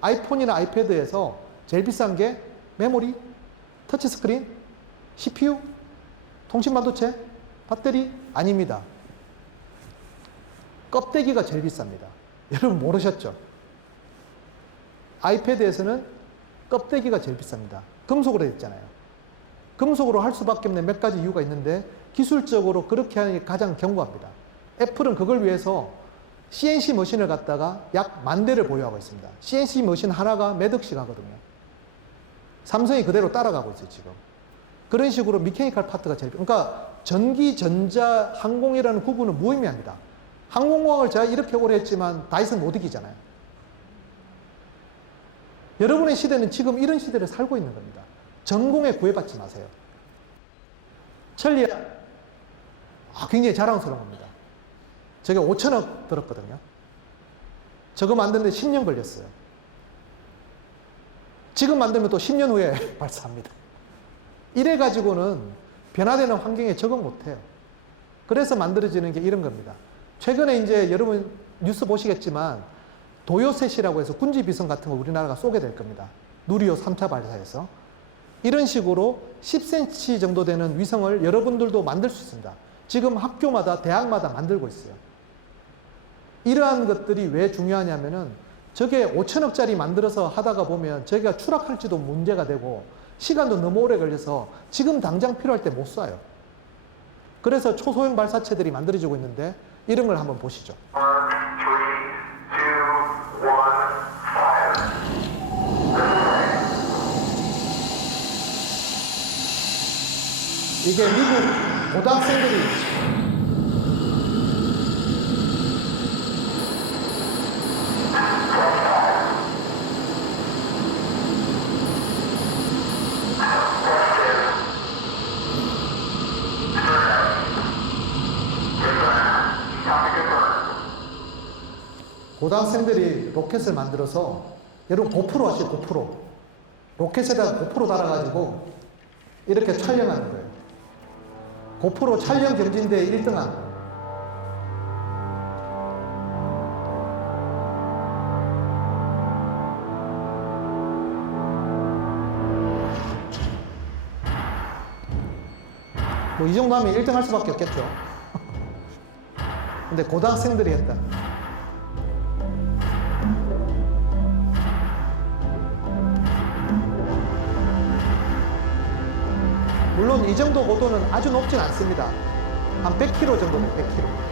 아이폰이나 아이패드에서 제일 비싼 게 메모리, 터치스크린, CPU, 통신반도체, 배터리? 아닙니다. 껍데기가 제일 비쌉니다. 여러분 모르셨죠? 아이패드에서는 껍데기가 제일 비쌉니다. 금속으로 되어 있잖아요. 금속으로 할 수밖에 없는 몇 가지 이유가 있는데 기술적으로 그렇게 하는 게 가장 견고합니다. 애플은 그걸 위해서 CNC 머신을 갖다가 약 10,000대를 보유하고 있습니다. CNC 머신 하나가 몇 억씩 하거든요. 삼성이 그대로 따라가고 있어요, 지금. 그런 식으로 미케니컬 파트가 제일, 그러니까 전기, 전자, 항공이라는 구분은 무의미합니다. 항공공학을 제가 이렇게 오래 했지만 다이슨 못 이기잖아요. 여러분의 시대는 지금 이런 시대를 살고 있는 겁니다. 전공에 구애받지 마세요. 천리, 굉장히 자랑스러운 겁니다. 저게 5천억 들었거든요. 저거 만드는데 10년 걸렸어요. 지금 만들면 또 10년 후에 발사합니다. 이래가지고는 변화되는 환경에 적응 못해요. 그래서 만들어지는 게 이런 겁니다. 최근에 이제 여러분 뉴스 보시겠지만 도요셋이라고 해서 군지비성 같은 거 우리나라가 쏘게 될 겁니다. 누리호 3차 발사에서. 이런 식으로 10cm 정도 되는 위성을 여러분들도 만들 수 있습니다. 지금 학교마다, 대학마다 만들고 있어요. 이러한 것들이 왜 중요하냐면은 저게 5천억짜리 만들어서 하다가 보면 저기가 추락할지도 문제가 되고 시간도 너무 오래 걸려서 지금 당장 필요할 때 못 쏴요. 그래서 초소형 발사체들이 만들어지고 있는데 이런 걸 한번 보시죠. 1, 2, 1, 이게 미국 고등학생들이 로켓을 만들어서 여러분 고프로 하시죠. 고프로 로켓에다가 고프로 달아가지고 이렇게 촬영하는 거예요. 고프로 촬영 경진대회 1등한 뭐 이 정도 하면 1등 할 수밖에 없겠죠. 근데 고등학생들이 했다. 물론 이 정도 고도는 아주 높진 않습니다. 한 100km 정도 돼요. 100km.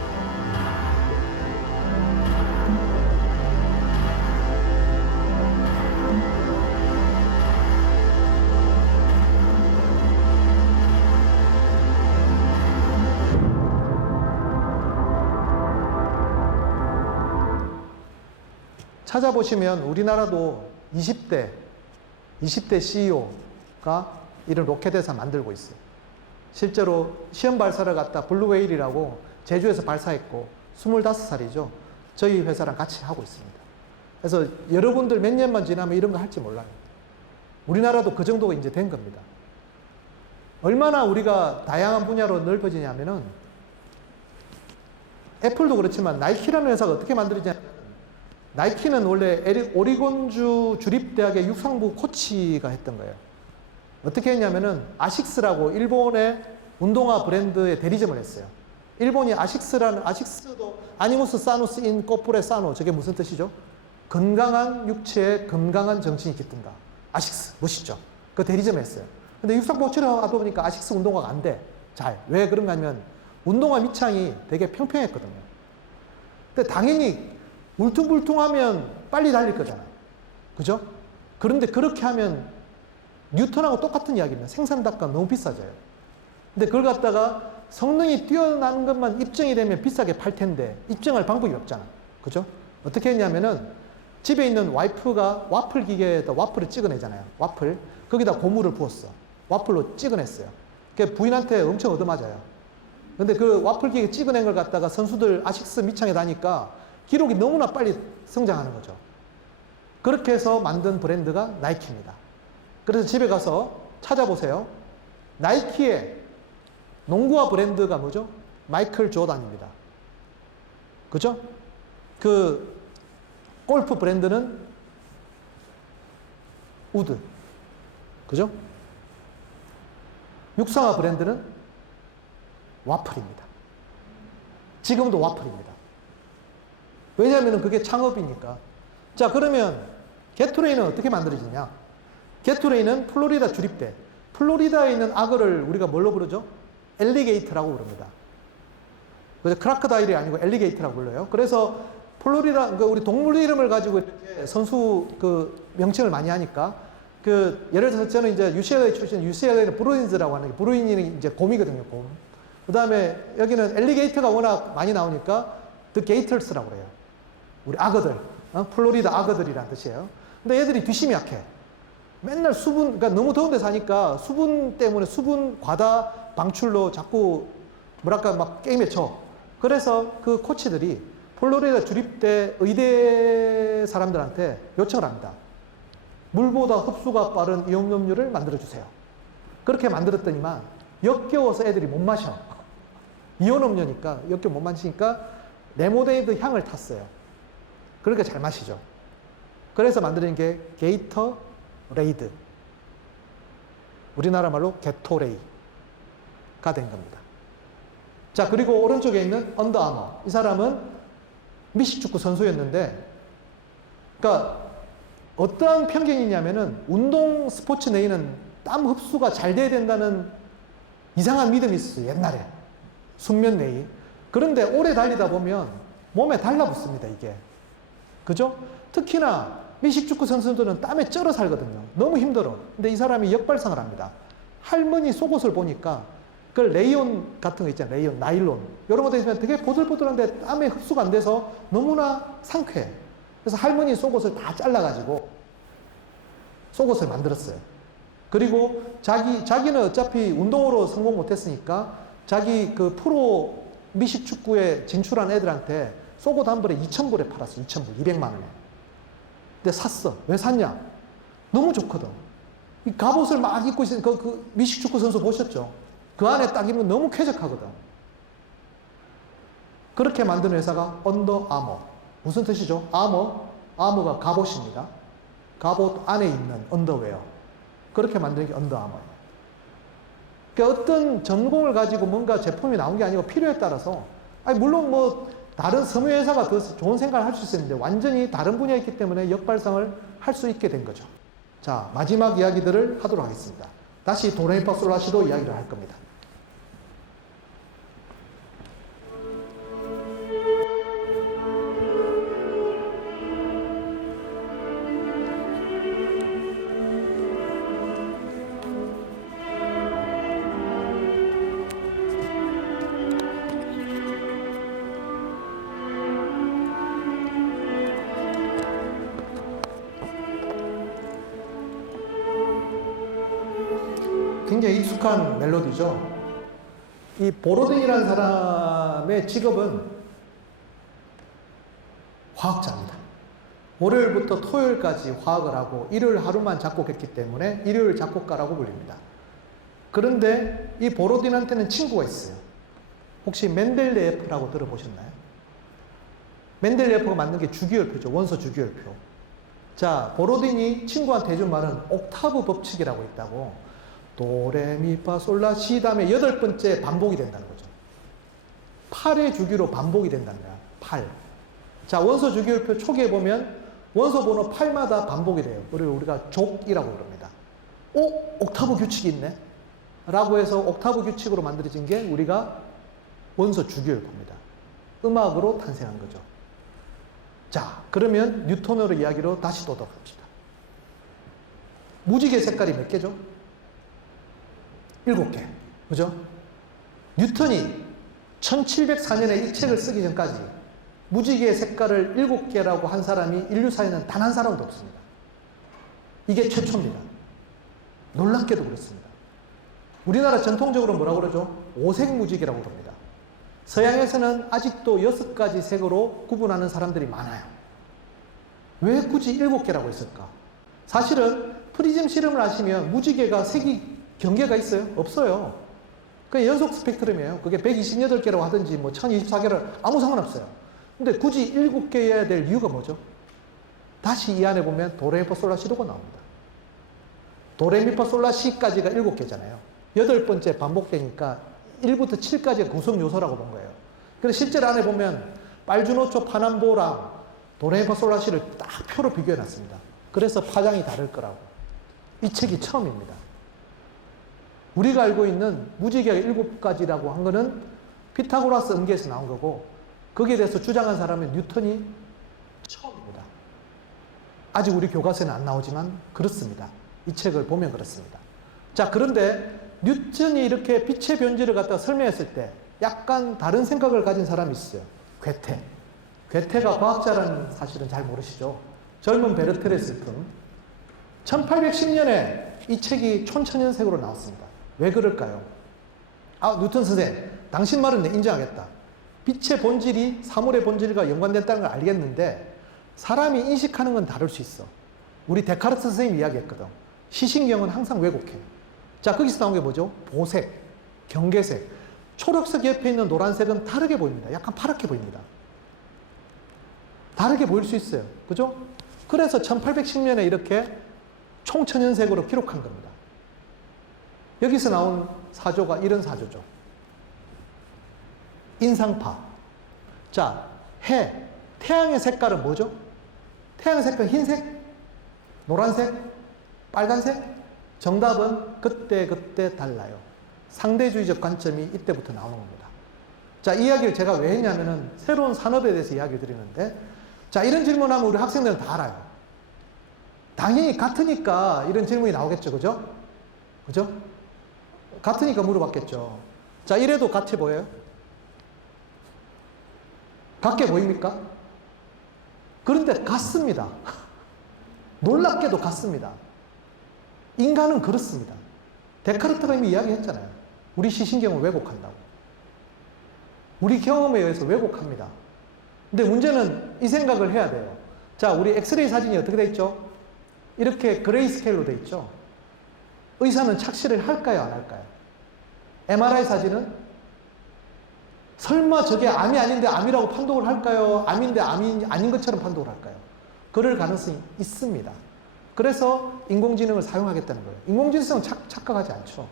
찾아보시면 우리나라도 20대 CEO가 이런 로켓 회사 만들고 있어요. 실제로 시험 발사를 갖다 블루웨일이라고 제주에서 발사했고 25살이죠. 저희 회사랑 같이 하고 있습니다. 그래서 여러분들 몇 년만 지나면 이런 거 할지 몰라요. 우리나라도 그 정도가 이제 된 겁니다. 얼마나 우리가 다양한 분야로 넓어지냐면은 애플도 그렇지만 나이키라는 회사가 어떻게 만들어지냐면 나이키는 원래 오리곤주 주립대학의 육상부 코치가 했던 거예요. 어떻게 했냐면은 아식스라고 일본의 운동화 브랜드의 대리점을 했어요. 일본이 아식스도 아니무스 사누스 인 코프레 사노, 저게 무슨 뜻이죠? 건강한 육체에 건강한 정신이 깃든다. 아식스 멋있죠? 그 대리점을 했어요. 근데 육상부 코치를 하다 보니까 아식스 운동화가 안 돼. 잘. 왜 그런가 하면 운동화 밑창이 되게 평평했거든요. 근데 당연히 울퉁불퉁하면 빨리 달릴 거잖아요. 그죠? 그런데 그렇게 하면 뉴턴하고 똑같은 이야기입니다. 생산단가 너무 비싸져요. 근데 그걸 갖다가 성능이 뛰어난 것만 입증이 되면 비싸게 팔 텐데 입증할 방법이 없잖아. 그죠? 어떻게 했냐면은 집에 있는 와이프가 와플 기계에다 와플을 찍어내잖아요. 와플. 거기다 고무를 부었어. 와플로 찍어냈어요. 그게 부인한테 엄청 얻어맞아요. 근데 그 와플 기계 찍어낸 걸 갖다가 선수들 아식스 밑창에 다니까 기록이 너무나 빨리 성장하는 거죠. 그렇게 해서 만든 브랜드가 나이키입니다. 그래서 집에 가서 찾아보세요. 나이키의 농구화 브랜드가 뭐죠? 마이클 조던입니다. 그죠? 그 골프 브랜드는 우드. 그죠? 육상화 브랜드는 와플입니다. 지금도 와플입니다. 왜냐하면 그게 창업이니까. 자, 그러면 게토레이는 어떻게 만들어지냐? 게토레이는 플로리다 주립대. 플로리다에 있는 악어를 우리가 뭘로 부르죠? 엘리게이터라고 부릅니다. 그래서 크라커다일이 아니고 엘리게이터라고 불러요. 그래서 플로리다, 우리 동물 이름을 가지고 이렇게 선수 명칭을 많이 하니까, 예를 들어서 저는 이제 UCLA 출신, UCLA는 브루인즈라고 하는 게, 브루인이 이제 곰이거든요, 곰. 그 다음에 여기는 엘리게이터가 워낙 많이 나오니까, The Gators라고 그래요. 우리 악어들, 플로리다 악어들이라는 뜻이에요. 근데 얘들이 뒷심이 약해. 맨날 수분, 그러니까 너무 더운 데 사니까 수분 때문에 수분 과다 방출로 자꾸, 막 게임에 쳐. 그래서 그 코치들이 플로리다 주립대 의대 사람들한테 요청을 합니다. 물보다 흡수가 빠른 이온음료를 만들어주세요. 그렇게 만들었더니만 역겨워서 애들이 못 마셔. 이온음료니까 역겨워 못 마시니까 레모네이드 향을 탔어요. 그러니까 잘 마시죠. 그래서 만드는 게 게이터레이드. 우리나라 말로 게토레이가 된 겁니다. 자, 그리고 오른쪽에 있는 언더아머. 이 사람은 미식축구 선수였는데, 그러니까 어떠한 편견이 있냐면은 운동 스포츠 내에는 땀 흡수가 잘 돼야 된다는 이상한 믿음이 있었어요, 옛날에. 숙면 내에. 그런데 오래 달리다 보면 몸에 달라붙습니다, 이게. 그죠? 특히나 미식축구 선수들은 땀에 쩔어 살거든요. 너무 힘들어. 근데 이 사람이 역발상을 합니다. 할머니 속옷을 보니까 그 레이온 같은 거 있잖아요. 레이온, 나일론. 이런 것도 있으면 되게 보들보들한데 땀에 흡수가 안 돼서 너무나 상쾌해. 그래서 할머니 속옷을 다 잘라가지고 속옷을 만들었어요. 그리고 자기는 어차피 운동으로 성공 못했으니까 자기 그 프로 미식축구에 진출한 애들한테 속옷 한 벌에 2,000불에 팔았어. 2,000불, 200만 원에. 근데 샀어. 왜 샀냐? 너무 좋거든. 이 갑옷을 막 입고 있으니까 그 미식축구 선수 보셨죠? 그 안에 딱 입으면 너무 쾌적하거든. 그렇게 만든 회사가 언더아머. 무슨 뜻이죠? 아머가 갑옷입니다. 갑옷 안에 있는 언더웨어. 그렇게 만드는 게 언더아머예요. 그러니까 어떤 전공을 가지고 뭔가 제품이 나온 게 아니고 필요에 따라서, 물론 뭐 다른 섬유회사가 더 좋은 생각을 할 수 있는데 완전히 다른 분야에 있기 때문에 역발상을 할 수 있게 된 거죠. 자, 마지막 이야기들을 하도록 하겠습니다. 다시 도레미파솔라시도 이야기를 할 겁니다. 굉장히 익숙한 멜로디죠. 이 보로딘이라는 사람의 직업은 화학자입니다. 월요일부터 토요일까지 화학을 하고 일요일 하루만 작곡했기 때문에 일요일 작곡가라고 불립니다. 그런데 이 보로딘한테는 친구가 있어요. 혹시 멘델레예프라고 들어보셨나요? 멘델레예프가 만든 게 주기율표죠. 원소 주기율표. 자, 보로딘이 친구한테 해준 말은 옥타브 법칙이라고 있다고. 도레미파솔라시 다음에 8번째 반복이 된다는 거죠. 8의 주기로 반복이 된다는 거야. 8. 자, 원소 주기율표 초기에 보면 원소 번호 8마다 반복이 돼요. 그리고 우리가 족이라고 부릅니다. 옥타브 규칙이 있네? 라고 해서 옥타브 규칙으로 만들어진 게 우리가 원소 주기율표입니다. 음악으로 탄생한 거죠. 자, 그러면 뉴턴으로 이야기로 다시 도덕합시다. 무지개 색깔이 몇 개죠? 7개. 그죠? 뉴턴이 1704년에 이 책을 쓰기 전까지 무지개 색깔을 7개라고 한 사람이 인류사에는 단 한 사람도 없습니다. 이게 최초입니다. 놀랍게도 그렇습니다. 우리나라 전통적으로 뭐라고 그러죠? 오색 무지개라고 부릅니다. 서양에서는 아직도 6가지 색으로 구분하는 사람들이 많아요. 왜 굳이 7개라고 했을까? 사실은 프리즘 실험을 하시면 무지개가 색이 경계가 있어요? 없어요. 그게 연속 스펙트럼이에요. 그게 128개라고 하든지 뭐 1024개를 아무 상관없어요. 근데 굳이 7개여야 될 이유가 뭐죠? 다시 이 안에 보면 도레미파솔라시도가 나옵니다. 도레미파솔라시까지가 7개잖아요. 8번째 반복되니까 1부터 7까지가 구성 요소라고 본 거예요. 그래서 실제로 안에 보면 빨주노초 파남보랑 도레미파솔라시를 딱 표로 비교해 놨습니다. 그래서 파장이 다를 거라고. 이 책이 처음입니다. 우리가 알고 있는 무지개 7가지라고 한 거는 피타고라스 음계에서 나온 거고, 거기에 대해서 주장한 사람은 뉴턴이 처음입니다. 아직 우리 교과서에는 안 나오지만 그렇습니다. 이 책을 보면 그렇습니다. 자, 그런데 뉴턴이 이렇게 빛의 변질을 갖다가 설명했을 때 약간 다른 생각을 가진 사람이 있어요. 괴테. 괴테가 과학자라는 사실은 잘 모르시죠? 젊은 베르테르의 슬픔. 1810년에 이 책이 촌천연색으로 나왔습니다. 왜 그럴까요? 아, 뉴턴 선생, 당신 말은 내 인정하겠다. 빛의 본질이 사물의 본질과 연관됐다는 걸 알겠는데 사람이 인식하는 건 다를 수 있어. 우리 데카르트 선생님이 이야기했거든. 시신경은 항상 왜곡해. 자, 거기서 나온 게 뭐죠? 보색, 경계색. 초록색 옆에 있는 노란색은 다르게 보입니다. 약간 파랗게 보입니다. 다르게 보일 수 있어요. 그죠? 그래서 1810년에 이렇게 총천연색으로 기록한 겁니다. 여기서 나온 사조가 이런 사조죠. 인상파. 자, 태양의 색깔은 뭐죠? 태양의 색깔은 흰색? 노란색? 빨간색? 정답은 그때 달라요. 상대주의적 관점이 이때부터 나오는 겁니다. 자, 이 이야기를 제가 왜 했냐면은 새로운 산업에 대해서 이야기 드리는데, 자, 이런 질문하면 우리 학생들은 다 알아요. 당연히 같으니까 이런 질문이 나오겠죠. 그죠? 그죠? 같으니까 물어봤겠죠. 자, 이래도 같이 보여요? 같게 보입니까? 그런데 같습니다. 놀랍게도 같습니다. 인간은 그렇습니다. 데카르트가 이미 이야기했잖아요. 우리 시신경을 왜곡한다고. 우리 경험에 의해서 왜곡합니다. 근데 문제는 이 생각을 해야 돼요. 자, 우리 엑스레이 사진이 어떻게 돼 있죠? 이렇게 그레이스케일로 돼 있죠? 의사는 착시를 할까요, 안 할까요? MRI 사진은 설마 저게 암이 아닌데 암이라고 판독을 할까요? 암인데 암이 아닌 것처럼 판독을 할까요? 그럴 가능성이 있습니다. 그래서 인공지능을 사용하겠다는 거예요. 인공지능은 착각하지 않죠.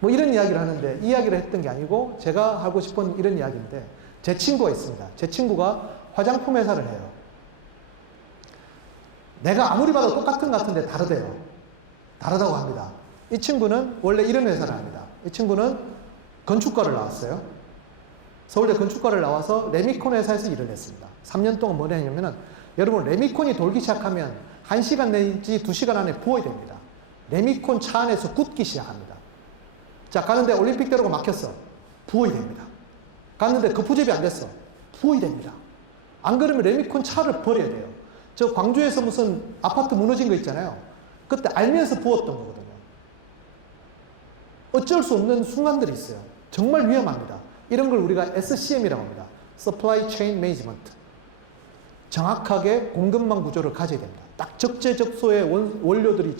뭐 이런 이야기를 하는데, 이 이야기를 했던 게 아니고 제가 하고 싶은 이런 이야기인데, 제 친구가 있습니다. 제 친구가 화장품 회사를 해요. 내가 아무리 봐도 똑같은 것 같은데 다르대요. 다르다고 합니다. 이 친구는 원래 이런 회사를 합니다. 이 친구는 건축과를 나왔어요. 서울대 건축과를 나와서 레미콘 회사에서 일을 했습니다. 3년 동안 뭘 했냐면은, 여러분, 레미콘이 돌기 시작하면 1시간 내지 2시간 안에 부어야 됩니다. 레미콘 차 안에서 굳기 시작합니다. 자, 가는데 올림픽대로가 막혔어. 부어야 됩니다. 갔는데 거푸집이 안 됐어. 부어야 됩니다. 안 그러면 레미콘 차를 버려야 돼요. 저 광주에서 무슨 아파트 무너진 거 있잖아요. 그때 알면서 부었던 거거든요. 어쩔 수 없는 순간들이 있어요. 정말 위험합니다. 이런 걸 우리가 SCM이라고 합니다. Supply Chain Management. 정확하게 공급망 구조를 가져야 됩니다. 딱 적재적소의 원료들이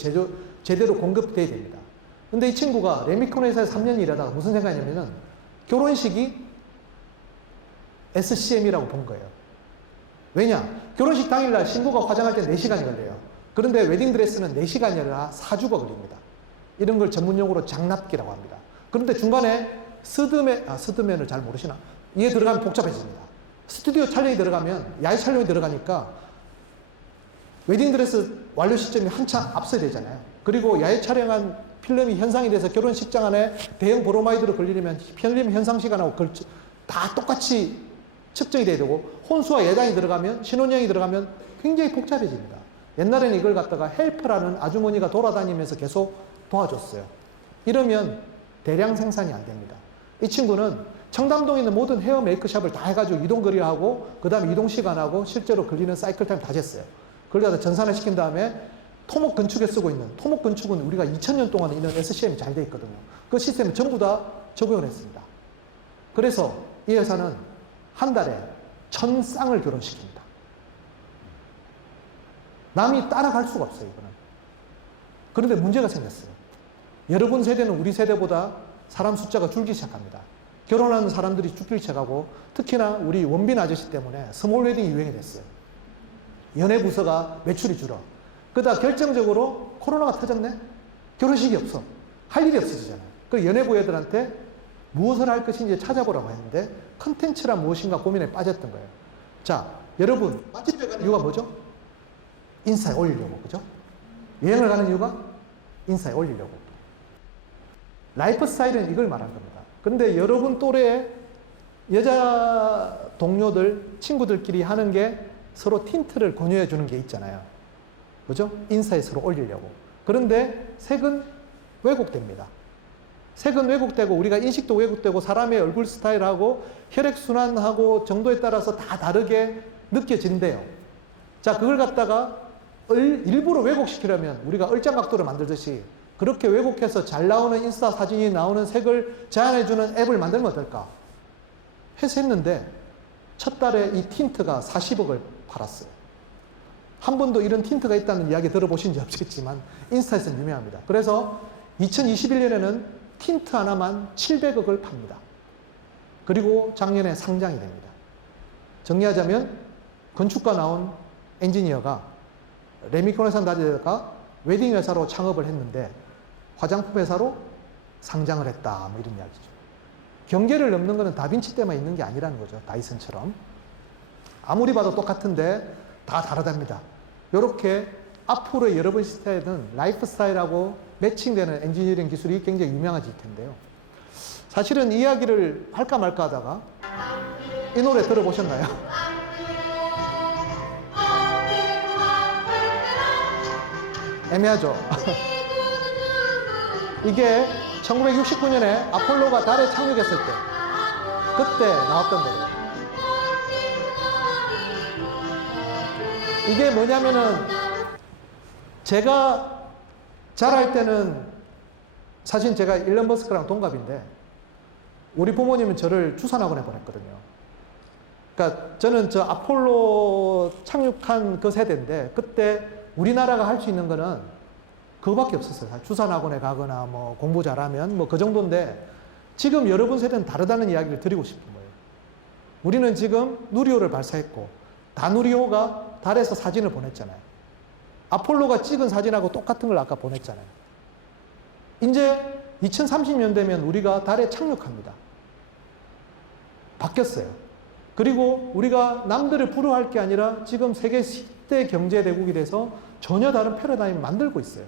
제대로 공급돼야 됩니다. 근데 이 친구가 레미콘 회사에 3년 일하다가 무슨 생각이냐면은 결혼식이 SCM이라고 본 거예요. 왜냐? 결혼식 당일날 신부가 화장할 때 4시간이 걸려요. 그런데 웨딩드레스는 4시간이 아니라 4주가 걸립니다. 이런 걸 전문용어로 장납기라고 합니다. 그런데 중간에 스드맨을 잘 모르시나? 이에 들어가면 복잡해집니다. 스튜디오 촬영이 들어가면, 야외 촬영이 들어가니까 웨딩드레스 완료 시점이 한참 앞서야 되잖아요. 그리고 야외 촬영한 필름이 현상이 돼서 결혼식장 안에 대형 브로마이드로 걸리려면 필름 현상 시간하고 다 똑같이 측정이 돼야 되고, 혼수와 예단이 들어가면, 신혼여행이 들어가면 굉장히 복잡해집니다. 옛날에는 이걸 갖다가 헬퍼라는 아주머니가 돌아다니면서 계속 도와줬어요. 이러면 대량 생산이 안 됩니다. 이 친구는 청담동에 있는 모든 헤어 메이크샵을 다 해가지고 이동거리하고, 그 다음에 이동시간하고 실제로 걸리는 사이클 타임 다 쟀어요. 그걸 갖다 전산을 시킨 다음에 토목 건축에 쓰고 있는, 토목 건축은 우리가 2000년 동안 있는 SCM이 잘 돼 있거든요. 그 시스템을 전부 다 적용을 했습니다. 그래서 이 회사는 한 달에 1000쌍을 결혼시킵니다. 남이 따라갈 수가 없어요, 이거는. 그런데 문제가 생겼어요. 여러분 세대는 우리 세대보다 사람 숫자가 줄기 시작합니다. 결혼하는 사람들이 줄기 시작하고, 특히나 우리 원빈 아저씨 때문에 스몰 웨딩이 유행이 됐어요. 연애 부서가 매출이 줄어. 그러다 결정적으로 코로나가 터졌네? 결혼식이 없어. 할 일이 없어지잖아요. 그래서 연예부 애들한테 무엇을 할 것인지 찾아보라고 했는데 컨텐츠란 무엇인가 고민에 빠졌던 거예요. 자, 여러분 맛집에 가는 이유가 뭐죠? 인스타에 올리려고, 그죠? 여행을 가는 이유가 인스타에 올리려고. 라이프 스타일은 이걸 말한 겁니다. 그런데 여러분 또래의 여자 동료들, 친구들끼리 하는 게 서로 틴트를 권유해 주는 게 있잖아요. 그죠? 인스타에 서로 올리려고. 그런데 색은 왜곡됩니다. 색은 왜곡되고 우리가 인식도 왜곡되고 사람의 얼굴 스타일하고 혈액순환하고 정도에 따라서 다 다르게 느껴진대요. 자, 그걸 갖다가 일부러 왜곡시키려면 우리가 얼짱각도를 만들듯이 그렇게 왜곡해서 잘 나오는 인스타 사진이 나오는 색을 제한해주는 앱을 만들면 어떨까? 해서 했는데 첫 달에 이 틴트가 40억을 팔았어요. 한 번도 이런 틴트가 있다는 이야기 들어보신 지 없겠지만 인스타에서는 유명합니다. 그래서 2021년에는 틴트 하나만 700억을 팝니다. 그리고 작년에 상장이 됩니다. 정리하자면 건축가 나온 엔지니어가 레미콘에서 다니다가 웨딩 회사로 창업을 했는데 화장품 회사로 상장을 했다, 뭐 이런 이야기죠. 경계를 넘는 것은 다빈치 때만 있는 게 아니라는 거죠. 다이슨처럼. 아무리 봐도 똑같은데 다 다르답니다. 이렇게 앞으로의 여러분 시대에는 라이프 스타일하고 매칭되는 엔지니어링 기술이 굉장히 유명해질 텐데요. 사실은 이야기를 할까 말까 하다가 이 노래 들어보셨나요? 애매하죠? 이게 1969년에 아폴로가 달에 착륙했을 때 그때 나왔던 거예요. 이게 뭐냐면은 제가 자랄 때는 사실 제가 일론 머스크랑 동갑인데 우리 부모님은 저를 주산학원에 보냈거든요. 그러니까 저는 저 아폴로 착륙한 그 세대인데 그때 우리나라가 할 수 있는 거는 그거밖에 없었어요. 주산학원에 가거나 뭐 공부 잘하면 뭐 그 정도인데 지금 여러분 세대는 다르다는 이야기를 드리고 싶은 거예요. 우리는 지금 누리호를 발사했고 다누리호가 달에서 사진을 보냈잖아요. 아폴로가 찍은 사진하고 똑같은 걸 아까 보냈잖아요. 이제 2030년 되면 우리가 달에 착륙합니다. 바뀌었어요. 그리고 우리가 남들을 부러워할 게 아니라 지금 세계 10대 경제대국이 돼서 전혀 다른 패러다임을 만들고 있어요.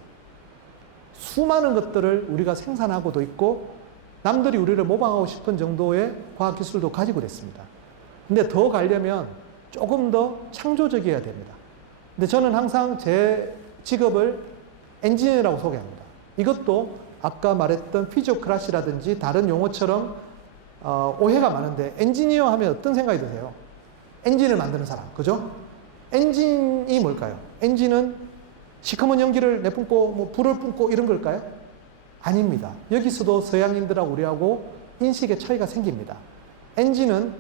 수많은 것들을 우리가 생산하고도 있고 남들이 우리를 모방하고 싶은 정도의 과학기술도 가지고 됐습니다. 근데 더 가려면 조금 더 창조적이어야 됩니다. 근데 저는 항상 제 직업을 엔지니어라고 소개합니다. 이것도 아까 말했던 피지오크라시라든지 다른 용어처럼 오해가 많은데 엔지니어 하면 어떤 생각이 드세요? 엔진을 만드는 사람, 그죠? 엔진이 뭘까요? 엔진은 시커먼 연기를 내뿜고 뭐 불을 뿜고 이런 걸까요? 아닙니다. 여기서도 서양인들하고 우리하고 인식의 차이가 생깁니다. 엔진은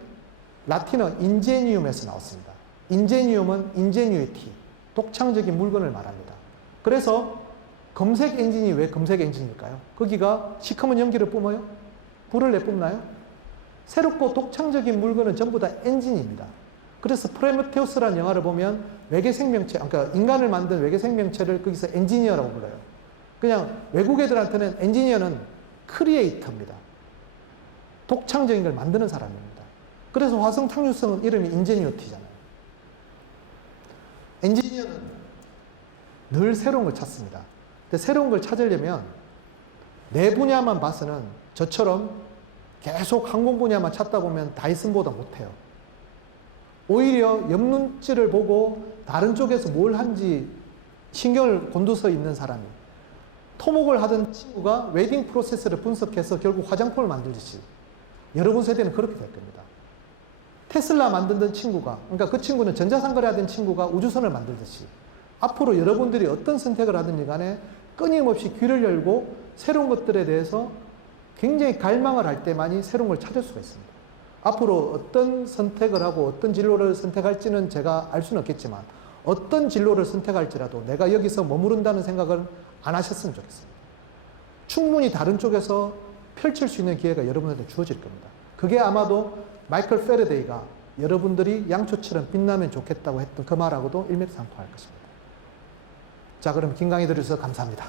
라틴어 인제니움에서 나왔습니다. 인제니움은 인제뉴이티, 독창적인 물건을 말합니다. 그래서 검색 엔진이 왜 검색 엔진일까요? 거기가 시커먼 연기를 뿜어요? 불을 내뿜나요? 새롭고 독창적인 물건은 전부 다 엔진입니다. 그래서 프로메테우스라는 영화를 보면 외계 생명체, 그러니까 인간을 만든 외계 생명체를 거기서 엔지니어라고 불러요. 그냥 외국 애들한테는 엔지니어는 크리에이터입니다. 독창적인 걸 만드는 사람입니다. 그래서 화성 탐유성은 이름이 인제니어티잖아요. 엔지니어는 늘 새로운 걸 찾습니다. 근데 새로운 걸 찾으려면 내 분야만 봐서는 저처럼 계속 항공 분야만 찾다 보면 다이슨보다 못해요. 오히려 옆 눈치를 보고 다른 쪽에서 뭘 한지 신경을 곤두서 있는 사람이 토목을 하던 친구가 웨딩 프로세스를 분석해서 결국 화장품을 만들듯이 여러분 세대는 그렇게 될 겁니다. 테슬라 만드는 친구가, 그러니까 그 친구는 전자상거래 하던 친구가 우주선을 만들듯이 앞으로 여러분들이 어떤 선택을 하든지 간에 끊임없이 귀를 열고 새로운 것들에 대해서 굉장히 갈망을 할 때만이 새로운 걸 찾을 수가 있습니다. 앞으로 어떤 선택을 하고 어떤 진로를 선택할지는 제가 알 수는 없겠지만 어떤 진로를 선택할지라도 내가 여기서 머무른다는 생각을 안 하셨으면 좋겠습니다. 충분히 다른 쪽에서 펼칠 수 있는 기회가 여러분한테 주어질 겁니다. 그게 아마도 마이클 페러데이가 여러분들이 양초처럼 빛나면 좋겠다고 했던 그 말하고도 일맥상통할 것입니다. 자, 그럼 긴 강의 들으셔서 감사합니다.